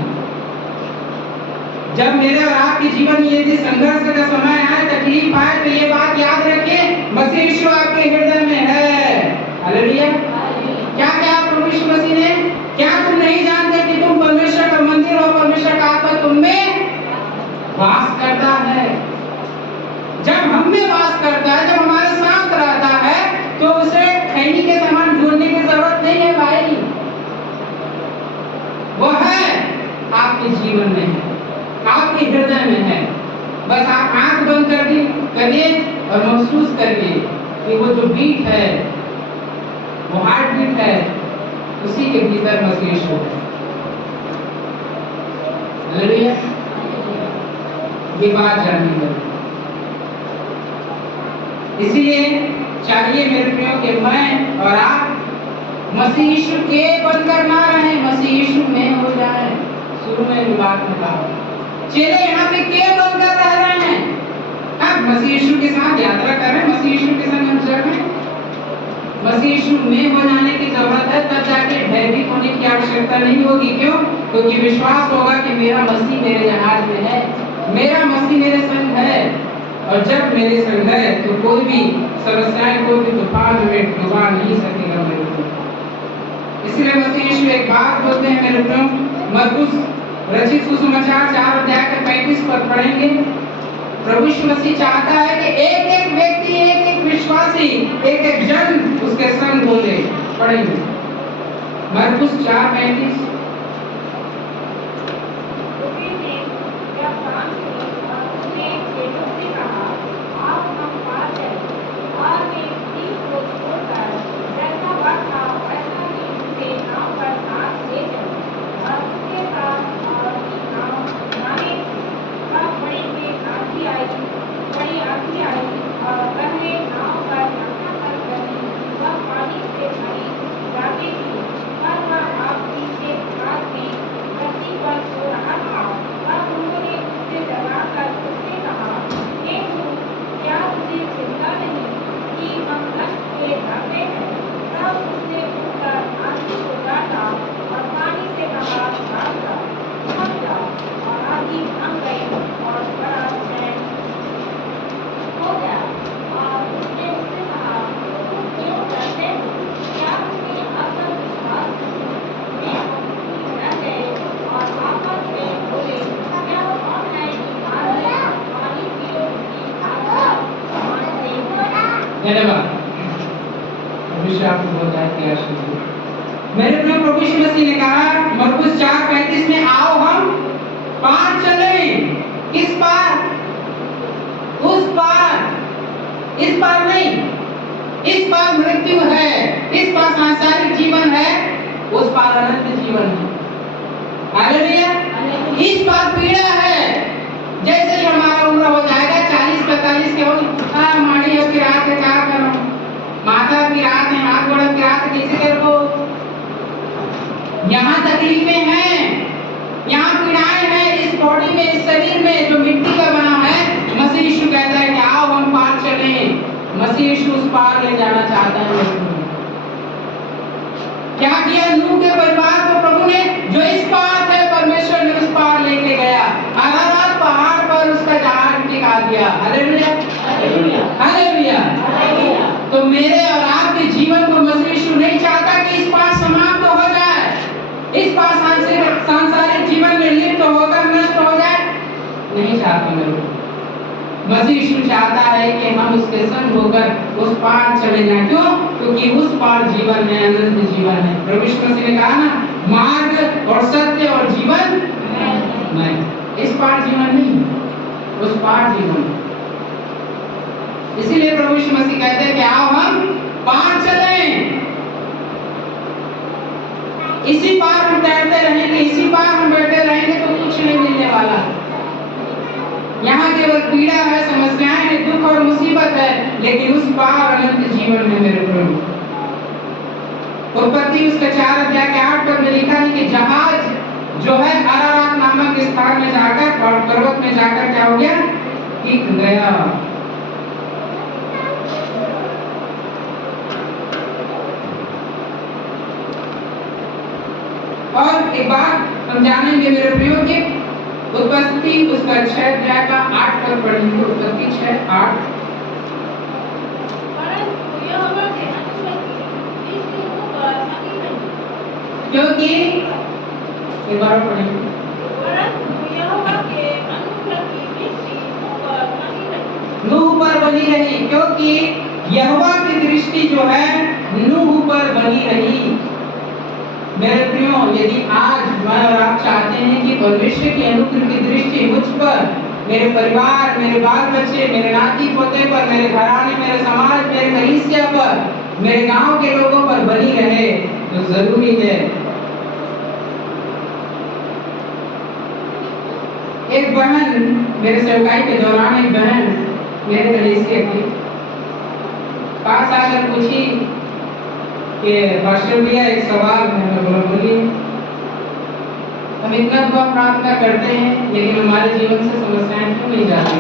जब मेरे और आपके जीवन में यदि संघर्ष का समय आए, तकलीफ आए, तो ये बात याद रखें, मसीह यीशु आपके हृदय में है। हालेलुया। क्या क्या प्रभु यीशु मसीह ने, क्या तुम नहीं जानते कि तुम परमेश्वर का मंदिर हो, परमेश्वर का आत्मा तुम में वास करता है। जब हम में वास करता है, जब हमारे साथ रहता है, तो उसे खैनी के समान ढूंढने की जरूरत नहीं है भाई, वो है आपके जीवन में है, आपके हृदय में है। बस आप आंख बंद करिए और महसूस करिए कि वो जो बीट है, वो हार्ट बीट है, उसी के भीतर मसीह यीशु है। हालेलुया। ये बात जाननी पड़ेगी। इसीलिए चाहिए मेरे प्रियो कि मैं और आप मसीह यीशु के बनकर ना रहे, मसीह यीशु में हो जाए। शुरू में भी बात में कहा, चेले यहाँ पे के बनकर रह रहे हैं, आप मसीह यीशु के साथ यात्रा कर रहे हैं, मसीह यीशु के संग हम चल रहे हैं। मसीह यीशु में हो जाने की जरूरत है, तब जाके भयभीत होने की आवश्यकता नहीं होगी। क्यों? क्योंकि विश्वास होगा कि मेरा मसीह मेरे जहाज में है, मेरा मसीह मेरे संग है, और जब मेरे संग है तो कोई भी समस्याएं, कोई भी तूफान हमें डुबा नहीं सकेगा मेरे को। इसलिए मसीह यीशु एक बात बोलते हैं मेरे प्रियो, मरकुस रचित सुसमाचार 4 अध्याय के 35 पद पढ़ेंगे। प्रभु यीशु मसीह चाहता है कि एक एक व्यक्ति, एक एक विश्वासी, एक एक जन उसके संग बोले। पढ़ेंगे मरकुस 4:35। उसी ने जब काम की और उसने चेलों से कहा, आओ हम पार चलें, और वे नदी को छोड़कर जैसा वक्त था वैसा ही उसे नाव पर साथ ले चले, और उसके साथ और नाव किनारे थी। तब बड़ी आंधी आई और पहले नाव पर यहाँ तक गई, वह पानी से भरी जाती थी, पर वह आग पीछे हाथ में धरती पर सो रहा था। तब उन्होंने उससे जगाकर उससे कहा, हे मूर्ख, क्या तुझे चिंता नहीं कि हम नष्ट हुए जाते हैं? तब उसने उठकर आंधी को डांटा और पानी से कहा, भाग जाओ, थम जाओ, और आंधी थम गई और बड़ा चैन हो गया। और उसने उससे कहा, तुम क्यों डरते हो? क्या तुम्हें अकल विश्वास नहीं? वे अपनी रह गए और आपस में बोले, क्या कौन है कि आंधी और पानी की आज्ञा मान देगा? धन्यवाद। अभिषेक आपको बोलता है कि आशीष मेरे प्रिय प्रभु यीशु मसीह ने कहा मरकुस 4:35 में, आओ हम पार चलें। किस पार? उस पार, इस पार नहीं। इस पार मृत्यु है, इस पार सांसारिक जीवन है, उस पार अनंत जीवन है। हालेलुया। इस पार पीड़ा है। जैसे ही हमारा उम्र हो जाएगा 40-45 के, माड़ी अब की रात में क्या करूं, माता की रात है, हाथ गोड़ की रात किसी देर को, यहाँ तकलीफें हैं, यहाँ पीड़ाएं हैं, इस बॉडी में, इस शरीर में जो मिट्टी का बना है। मसीह यीशु कहता है कि आओ हम पार चलें। मसीह यीशु उस पार ले जाना चाहता है। क्या किया नूह के परिवार को प्रभु ने? जो इस पार थे, परमेश्वर ने उस पार लेके गया। अरारात पहाड़ पर उसका जहाज टिका दिया। Hallelujah, hallelujah. तो मेरे और आपके जीवन को मसीह यीशु नहीं चाहता कि इस पार समाप्त हो जाए, इस पार सांसारिक जीवन में लिप्त होकर नष्ट हो जाए, नहीं चाहता मेरे को। मसीह यीशु चाहता है कि हम उसके संग होकर उस पार चले जाएं। क्यों? क्योंकि उस पार जीवन है, अनंत जीवन है। प्रभु यीशु मसीह ने कहा ना, मार्ग और सत्य और जीवन मैं, इस पार जीवन नहीं, उस पार जीवन। इसीलिए प्रभु यीशु मसीह कहते हैं कि आओ हम पार चलें। इसी पार हम तैरते रहेंगे, इसी पार हम बैठे रहेंगे तो कुछ नहीं मिलने वाला। यहाँ केवल पीड़ा है, समस्याएं हैं, दुख और मुसीबत है, लेकिन उस पार अनंत जीवन है मेरे प्रभु। उत्पत्ति उसके 4 अध्याय के 8 पद में लिखा है कि जहाज जो है अरारात नामक स्थान में जाकर और पर्वत में जाकर क्या हो गया? टिक गया। और एक बात हम जानेंगे मेरे प्रियो की उत्पत्ति उसका 6 अध्याय का 8 पद पढ़ेंगे। उत्पत्ति 6:8। परंतु यहोवा के अनुग्रह की दृष्टि उन पर बनी रही। क्योंकि एक बार और पढ़ेंगे। परंतु यहोवा के अनुग्रह की दृष्टि उन पर बनी रही। नूह पर बनी रही, क्योंकि यहोवा की दृष्टि जो है नूह पर बनी रही। मेरे प्रियो, यदि आज मैं और आप चाहते हैं कि परमेश्वर की अनुग्रह की दृष्टि मुझ पर, मेरे परिवार, मेरे बाल बच्चे, मेरे नाती पोते पर, मेरे घराने, मेरे समाज, मेरे कलीसिया पर, मेरे गांव के लोगों पर बनी रहे, तो जरूरी है। एक बहन, मेरे सेवकाई के दौरान एक बहन मेरे कलीसिया की पास आकर पूछी कि पास्टर भैया एक सवाल है। मैं बोला बोलिए। हम इतना दुआ प्रार्थना करते हैं लेकिन हमारे जीवन से समस्याएं क्यों नहीं जाती?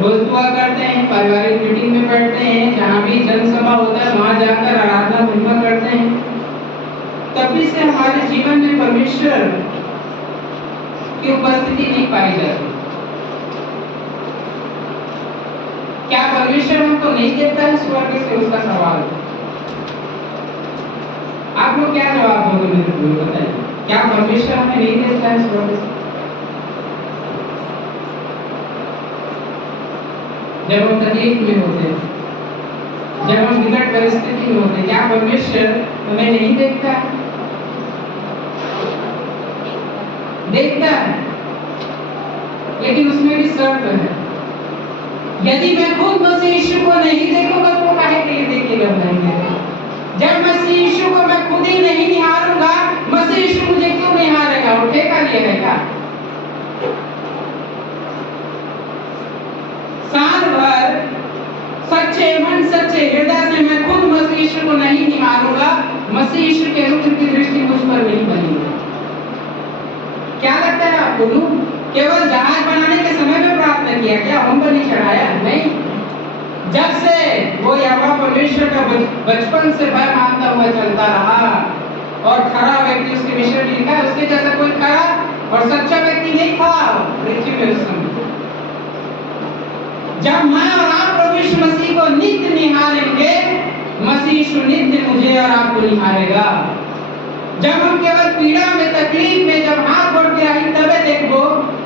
रोज दुआ करते हैं, पारिवारिक मीटिंग में बैठते हैं, जहाँ भी जनसभा होता है वहां जाकर आराधना महिमा करते हैं, तब भी से हमारे जीवन में परमेश्वर की उपस्थिति नहीं पाई जाती। क्या परमेश्वर हमको नहीं देखता है स्वर्ग से? उसका सवाल। आप लोग क्या जवाब दोगे मेरे को बताइए? क्या परमेश्वर हमें नहीं देखता है स्वर्ग से? जब हम तकलीफ में होते हैं, जब हम विकट परिस्थिति में होते हैं, क्या परमेश्वर हमें नहीं देखता है? देखता है, लेकिन उसमें भी शर्त है। यदि मैं खुद मसीह यीशु को नहीं देखूंगा तो काहे के लिए देखेगा? नहीं देखेगा। जब मसीह यीशु को मैं खुद ही नहीं निहारूंगा, मसीह यीशु मुझे क्यों निहारेगा? वो ठेका लिया है क्या? साल भर सच्चे मन, सच्चे हृदय से मैं खुद मसीह यीशु को नहीं निहारूंगा, मसीह यीशु के अनुग्रह की दृष्टि मुझ पर नहीं बनी। क्या लगता है आपको? केवल जहाज बनाने के समय में प्रार्थना किया क्या? होम बलि चढ़ाया? नहीं। जब से वो यहोवा परमेश्वर का बचपन से भय मानता हुआ चलता रहा, और खरा व्यक्ति उसके विषय में लिखा है, उसके जैसा कोई खरा और सच्चा व्यक्ति नहीं था पृथ्वी में उस समय। जब मैं और आप प्रभु यीशु मसीह को नित्य निहारेंगे, मसीह यीशु नित्य मुझे और आपको निहारेगा। जब हम केवल पीड़ा में, तकलीफ में, जब हाथ बढ़ के आई तबे देखबो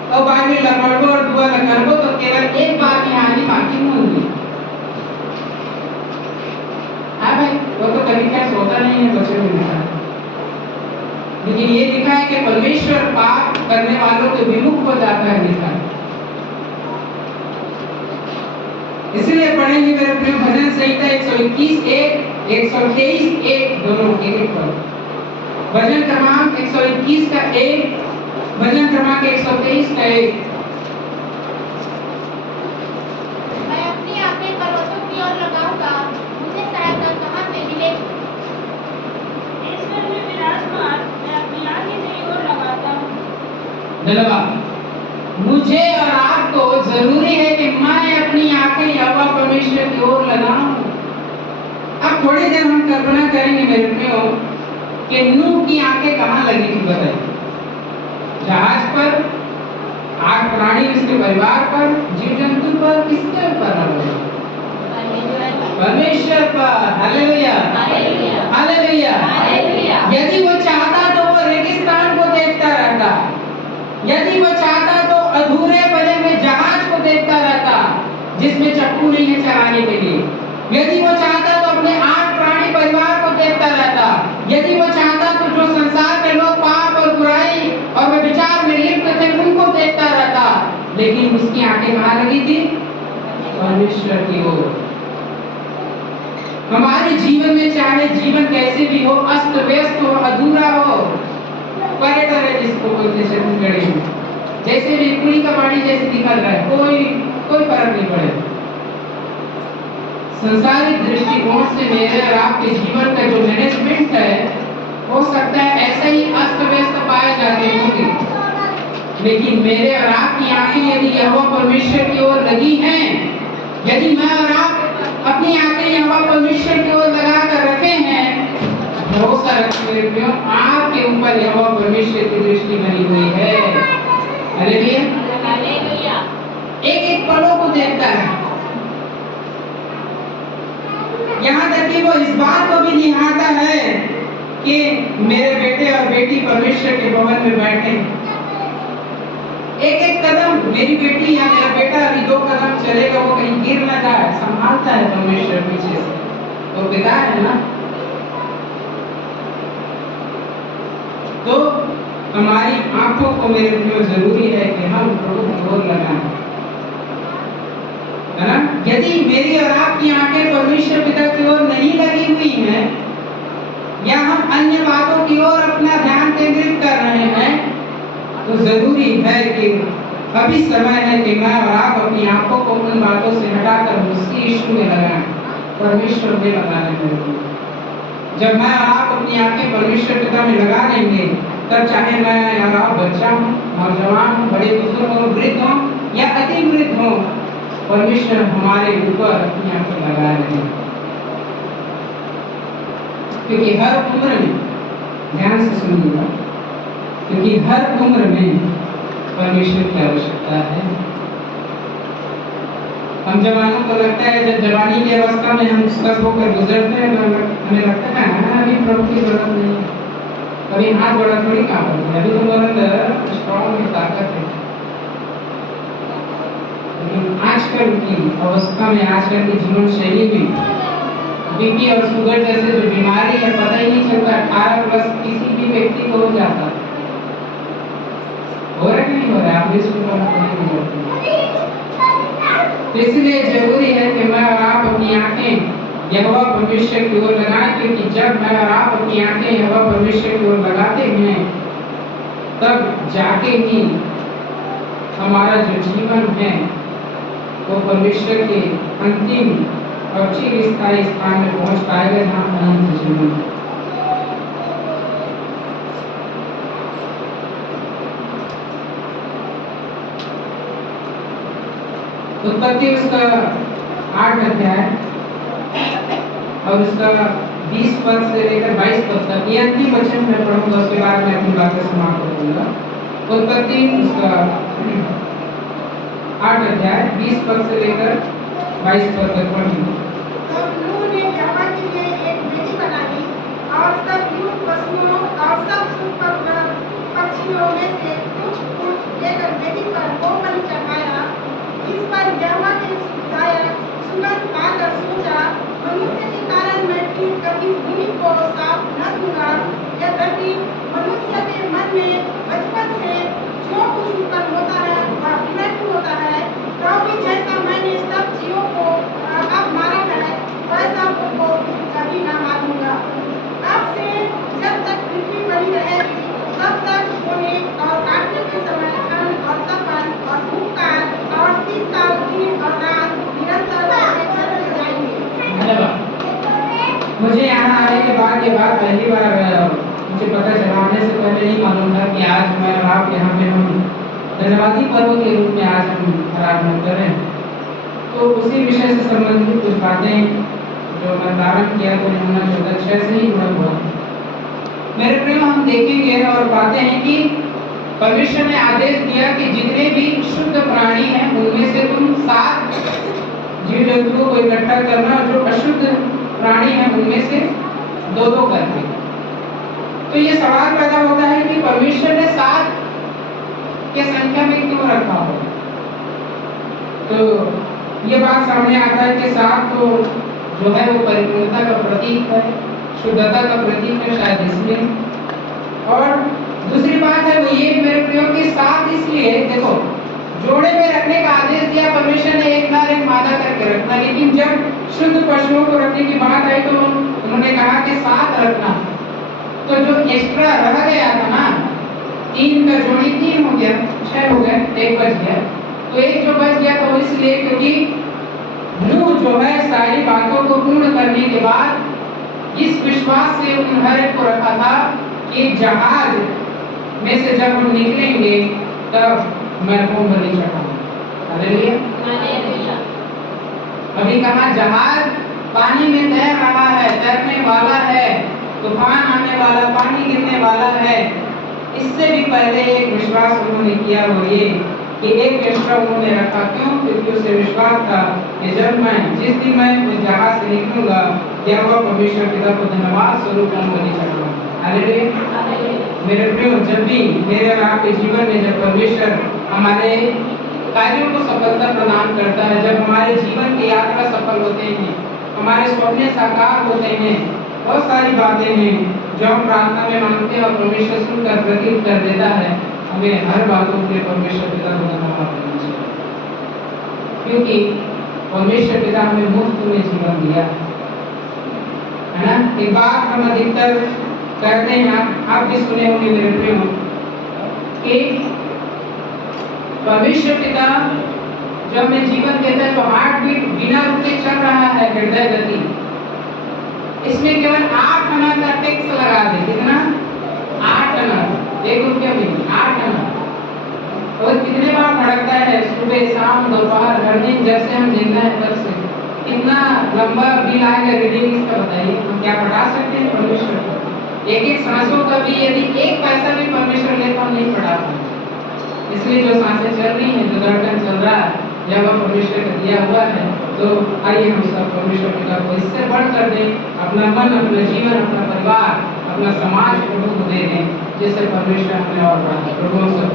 और बाइबल लपड़बो और दुआ करबो, तो केवल एक बात यहाँ आनी बाकी होगी। हाँ भाई, वो तो कभी क्या सोता नहीं है, बच्चे में लिखा है। लेकिन ये लिखा है कि परमेश्वर पाप करने वालों के विमुख हो जाता है, लिखा है। इसलिए पढ़ेंगे मेरे प्रिय भजन संहिता 121:1, 123:1 दोनों एक पर। भजन क्रमांक 121 का 1, भजन क्रमांक 123 का 1। मैं अपनी आंखें पर्वतों की ओर लगाऊंगा, मुझे सहायता कहाँ से मिलेगी? ईश्वर में विराजमान मैं अपनी आंखें तेरी ओर लगाता हूँ। धन्यवाद। मुझे और आपको जरूरी है कि मैं अपनी आंखें यहोवा परमेश्वर की ओर लगाऊं। अब थोड़ी देर हम कल्पना करेंगे मेरे प्रियो कि नूह की आंखें कहाँ लगी थी? बताइए। जहाज पर, आठ प्राणी उसके परिवार पर, जीव जंतु पर, किसके ऊपर? परमेश्वर पर। Hallelujah, hallelujah. यदि वो चाहता तो वो रेगिस्तान को देखता रहता, यदि वो चाहता तो अधूरे बने हुए जहाज को देखता रहता जिसमें चप्पू नहीं है चलाने के लिए। यदि वो चाहता तो अपने 8 प्राणी परिवार को देखता रहता। यदि वो चाहता तो जो संसार के लोग पाप और बुराई और व्यभिचार में लिप्त थे उनको देखता रहता। लेकिन उसकी आंखें कहाँ लगी थी? परमेश्वर की ओर। हमारे जीवन में चाहे जीवन कैसे भी हो, अस्त व्यस्त हो, अधूरा हो, पर्यटन है जिसको बोलते छत्तीसगढ़ी में, जैसे भी कुड़ी का पानी जैसे निकल रहा है, कोई फर्क नहीं पड़ेगा। संसारिक दृष्टिकोण से मेरे और आपके जीवन का जो मैनेजमेंट है, हो सकता है ऐसे ही अस्त व्यस्त पाए जाते होंगे, लेकिन मेरे और आपकी आंखें यदि यहोवा परमेश्वर की ओर लगी हैं, यदि मैं और आप अपनी आंखें यहोवा परमेश्वर की ओर लगा कर रखे हैं, भरोसा रखें मेरे प्रियो, आपके ऊपर यहोवा परमेश्वर की दृष्टि बनी हुई है। हालेलुया। एक एक पलों को देखता है, यहाँ तक कि वो इस बात को भी निहारता है कि मेरे बेटे और बेटी परमेश्वर के भवन में बैठे। एक एक कदम मेरी बेटी या मेरा बेटा अभी 2 कदम चलेगा, वो कहीं गिर ना जाए, संभालता है परमेश्वर पीछे से। तो पिता है ना। तो हमारी आंखों को मेरे प्रियो जरूरी है कि हम प्रभु की ओर लगाएं, है ना। यदि मेरी और आपकी आंखें परमेश्वर पिता की ओर नहीं लगी हुई हैं, या हम अन्य बातों की ओर अपना ध्यान केंद्रित कर रहे हैं, तो जरूरी है कि अभी समय है कि मैं और आप अपनी आंखों को उन बातों से हटाकर मसीह यीशु में लगाएं, परमेश्वर में लगा लें। जब मैं और आप अपनी आंखें परमेश्वर पिता में लगा लेंगे, तब चाहे मैं और आप बच्चा हूँ, नौजवान हूँ, बड़े बुजुर्ग हो, वृद्ध हो या अति वृद्ध हो, परमेश्वर हमारे ऊपर अपनी आंखें लगा रहे हैं। क्योंकि हर उम्र में, ध्यान से सुनिएगा, क्योंकि हर उम्र में परमेश्वर की आवश्यकता है। हम जवानों को लगता है, जब जवानी की अवस्था में हम सब होकर गुजरते हैं, तो हमें लगता है अभी प्रभु की जरूरत नहीं है, अभी हाथ बड़ा थोड़ी काम करते हैं, अभी तुम्हारे अंदर स्ट्रॉन्ग ताकत है। आजकल की अवस्था में, आजकल की जीवन शैली में बीपी और शुगर जैसे जो बीमारी है, पता ही नहीं चलता, 18+ किसी भी व्यक्ति को हो जाता है। हो रहा है नहीं हो रहा है, आप भी इसको तो इसलिए जरूरी है कि मैं और आप अपनी आंखें यहोवा परमेश्वर की ओर लगाएं, क्योंकि जब मैं और आप अपनी आंखें यहोवा परमेश्वर की ओर लगाते हैं, तब जाके ही हमारा जो जीवन है वो परमेश्वर के अंतिम और चिरस्थायी स्थान में पहुंच पाएगा, जहाँ अनंत जीवन है। उत्पत्ति उसका 8 अध्याय और उसका 20 पद से लेकर 22 पद तक, ये अंतिम वचन मैं पढ़ूंगा, उसके बाद मैं अपनी बातें समाप्त करूंगा। उत्पत्ति उसका 8 अध्याय 20 पद से लेकर 22 पद तक पढ़ूंगा। तब नूह ने यहोवा के लिए एक वेदी बनाई और सब युग पशुओं और सब शुभ पक्षियों में से कुछ लेकर वेदी पर वो बलि चढ़ाया। इस पर यहोवा ने सुगंध पाकर सोचा, मनुष्य के कारण मैं फिर कभी भूमि को साफ न दूंगा। यद्यपि मनुष्य के मन में बचपन से जो कुछ उत्पन्न होता है वह विनष्ट होता है, तो भी जैसा मैंने सब जीवों को अब मारा है, वैसा उनको कभी न मारूंगा। अब से जब तक पृथ्वी बनी रहेगी, तब तक बोने और काटने के समय ठंड और तपन और भूखकाल और शीतकाल, दिन और रात निरंतर चलते जाएंगे। मुझे यहाँ आने के बाद ये बात पहली बार मुझे पता चला, आने से पहले नहीं मालूम था कि आज मैं और आप यहाँ पे हम धन्यवादी पर्व के रूप में आज हम आराधना कर रहे हैं। तो उसी विषय से संबंधित कुछ बातें जो मैं धारण किया तो यूहन्ना 14:6 से ही जुड़ा हुआ। मेरे प्रिय, हम देखेंगे और पाते हैं कि परमेश्वर ने आदेश दिया कि जितने भी शुद्ध प्राणी हैं उनमें से तुम 7 जीव जंतुओं को इकट्ठा करना, और जो अशुद्ध प्राणी हैं उनमें से 2-2 करके। तो ये सवाल पैदा होता है कि परमेश्वर ने 7 के संख्या में क्यों रखा हो। तो ये बात सामने आता है कि 7 तो जो है वो परिपूर्णता का प्रतीक है, शुद्धता का प्रतीक है, शायद इसलिए। और दूसरी बात है वो ये मेरे प्रियो कि 7 इसलिए, देखो जोड़े में रखने का आदेश दिया परमेश्वर ने, एक नर एक मादा करके रखना, लेकिन जब शुद्ध पशुओं को रखने की बात आई तो उन्होंने कहा कि 7 रखना। तो जो एक्स्ट्रा रह गया था ना, 3 का जोड़ी 3 हो गया, 6 हो गए, 1 बच गया। तो एक जो बच गया तो इसलिए क्योंकि नूह जो है सारी बातों को पूर्ण करने के बाद इस विश्वास से उन हर एक को रखा था कि जहाज में से जब हम निकलेंगे तब मैं होम बलि चढ़ाऊंगा। हालेलुया। अभी कहा जहाज पानी में तैर रहा है, तैरने वाला है, तो तूफान आने वाला, पानी गिरने वाला है, इससे भी पहले एक विश्वास उन्होंने किया, वो ये कि एक एक्स्ट्रा उन्होंने रखा। क्यों? क्योंकि उसे विश्वास था कि जब मैं जिस दिन मैं उस जहाज से निकलूंगा, क्या वह परमेश्वर पिता को धन्यवाद स्वरूप मैं बलि चढ़ाऊंगा। हालेलुया। मेरे प्रियो, जब भी मेरे और आपके जीवन में जब परमेश्वर हमारे कार्यों को सफलता प्रदान करता है, जब हमारे जीवन की यात्रा सफल होते हैं, हमारे सपने साकार होते हैं, बहुत सारी बातें हैं जो हम प्रार्थना में मांगते हैं और परमेश्वर सुनकर प्रत्युत्तर देता है, हमें हर बातों के लिए परमेश्वर पिता को धन्यवाद देना चाहिए, क्योंकि परमेश्वर पिता हमें मुफ्त में जीवन दिया है ना। एक बात हम अधिकतर कहते हैं, आप भी सुने होंगे मेरे प्रियो, कि परमेश्वर पिता जो हमें जीवन देता है, जो हार्ट बीट बिना रुके चल रहा है, हृदय गति, इसमें केवल 8 आना का टैक्स लगा दे। कितना? 8 आना, 1 रुपया भी, 8 आना। और कितने बार भड़कता है, सुबह शाम दोपहर हर दिन, जब से हम जिंदा है तब से। कितना लंबा बिल आएगा रीडिंग इसका बताइए, हम क्या पढ़ा सकते हैं परमेश्वर को? एक सांसों का भी यदि 1 पैसा भी परमेश्वर ले तो हम नहीं पढ़ा पाएंगे। इसलिए जो सांसें चल रही हैं, जो धड़कन चल रहा है, जब वह परमेश्वर का दिया हुआ है, तो आइए हम सब परमेश्वर पिता को इससे बढ़कर दें, अपना मन, अपना जीवन, अपना परिवार, अपना समाज प्रभु को दे दें, जिससे परमेश्वर हमें और बढ़ाए। प्रभु सब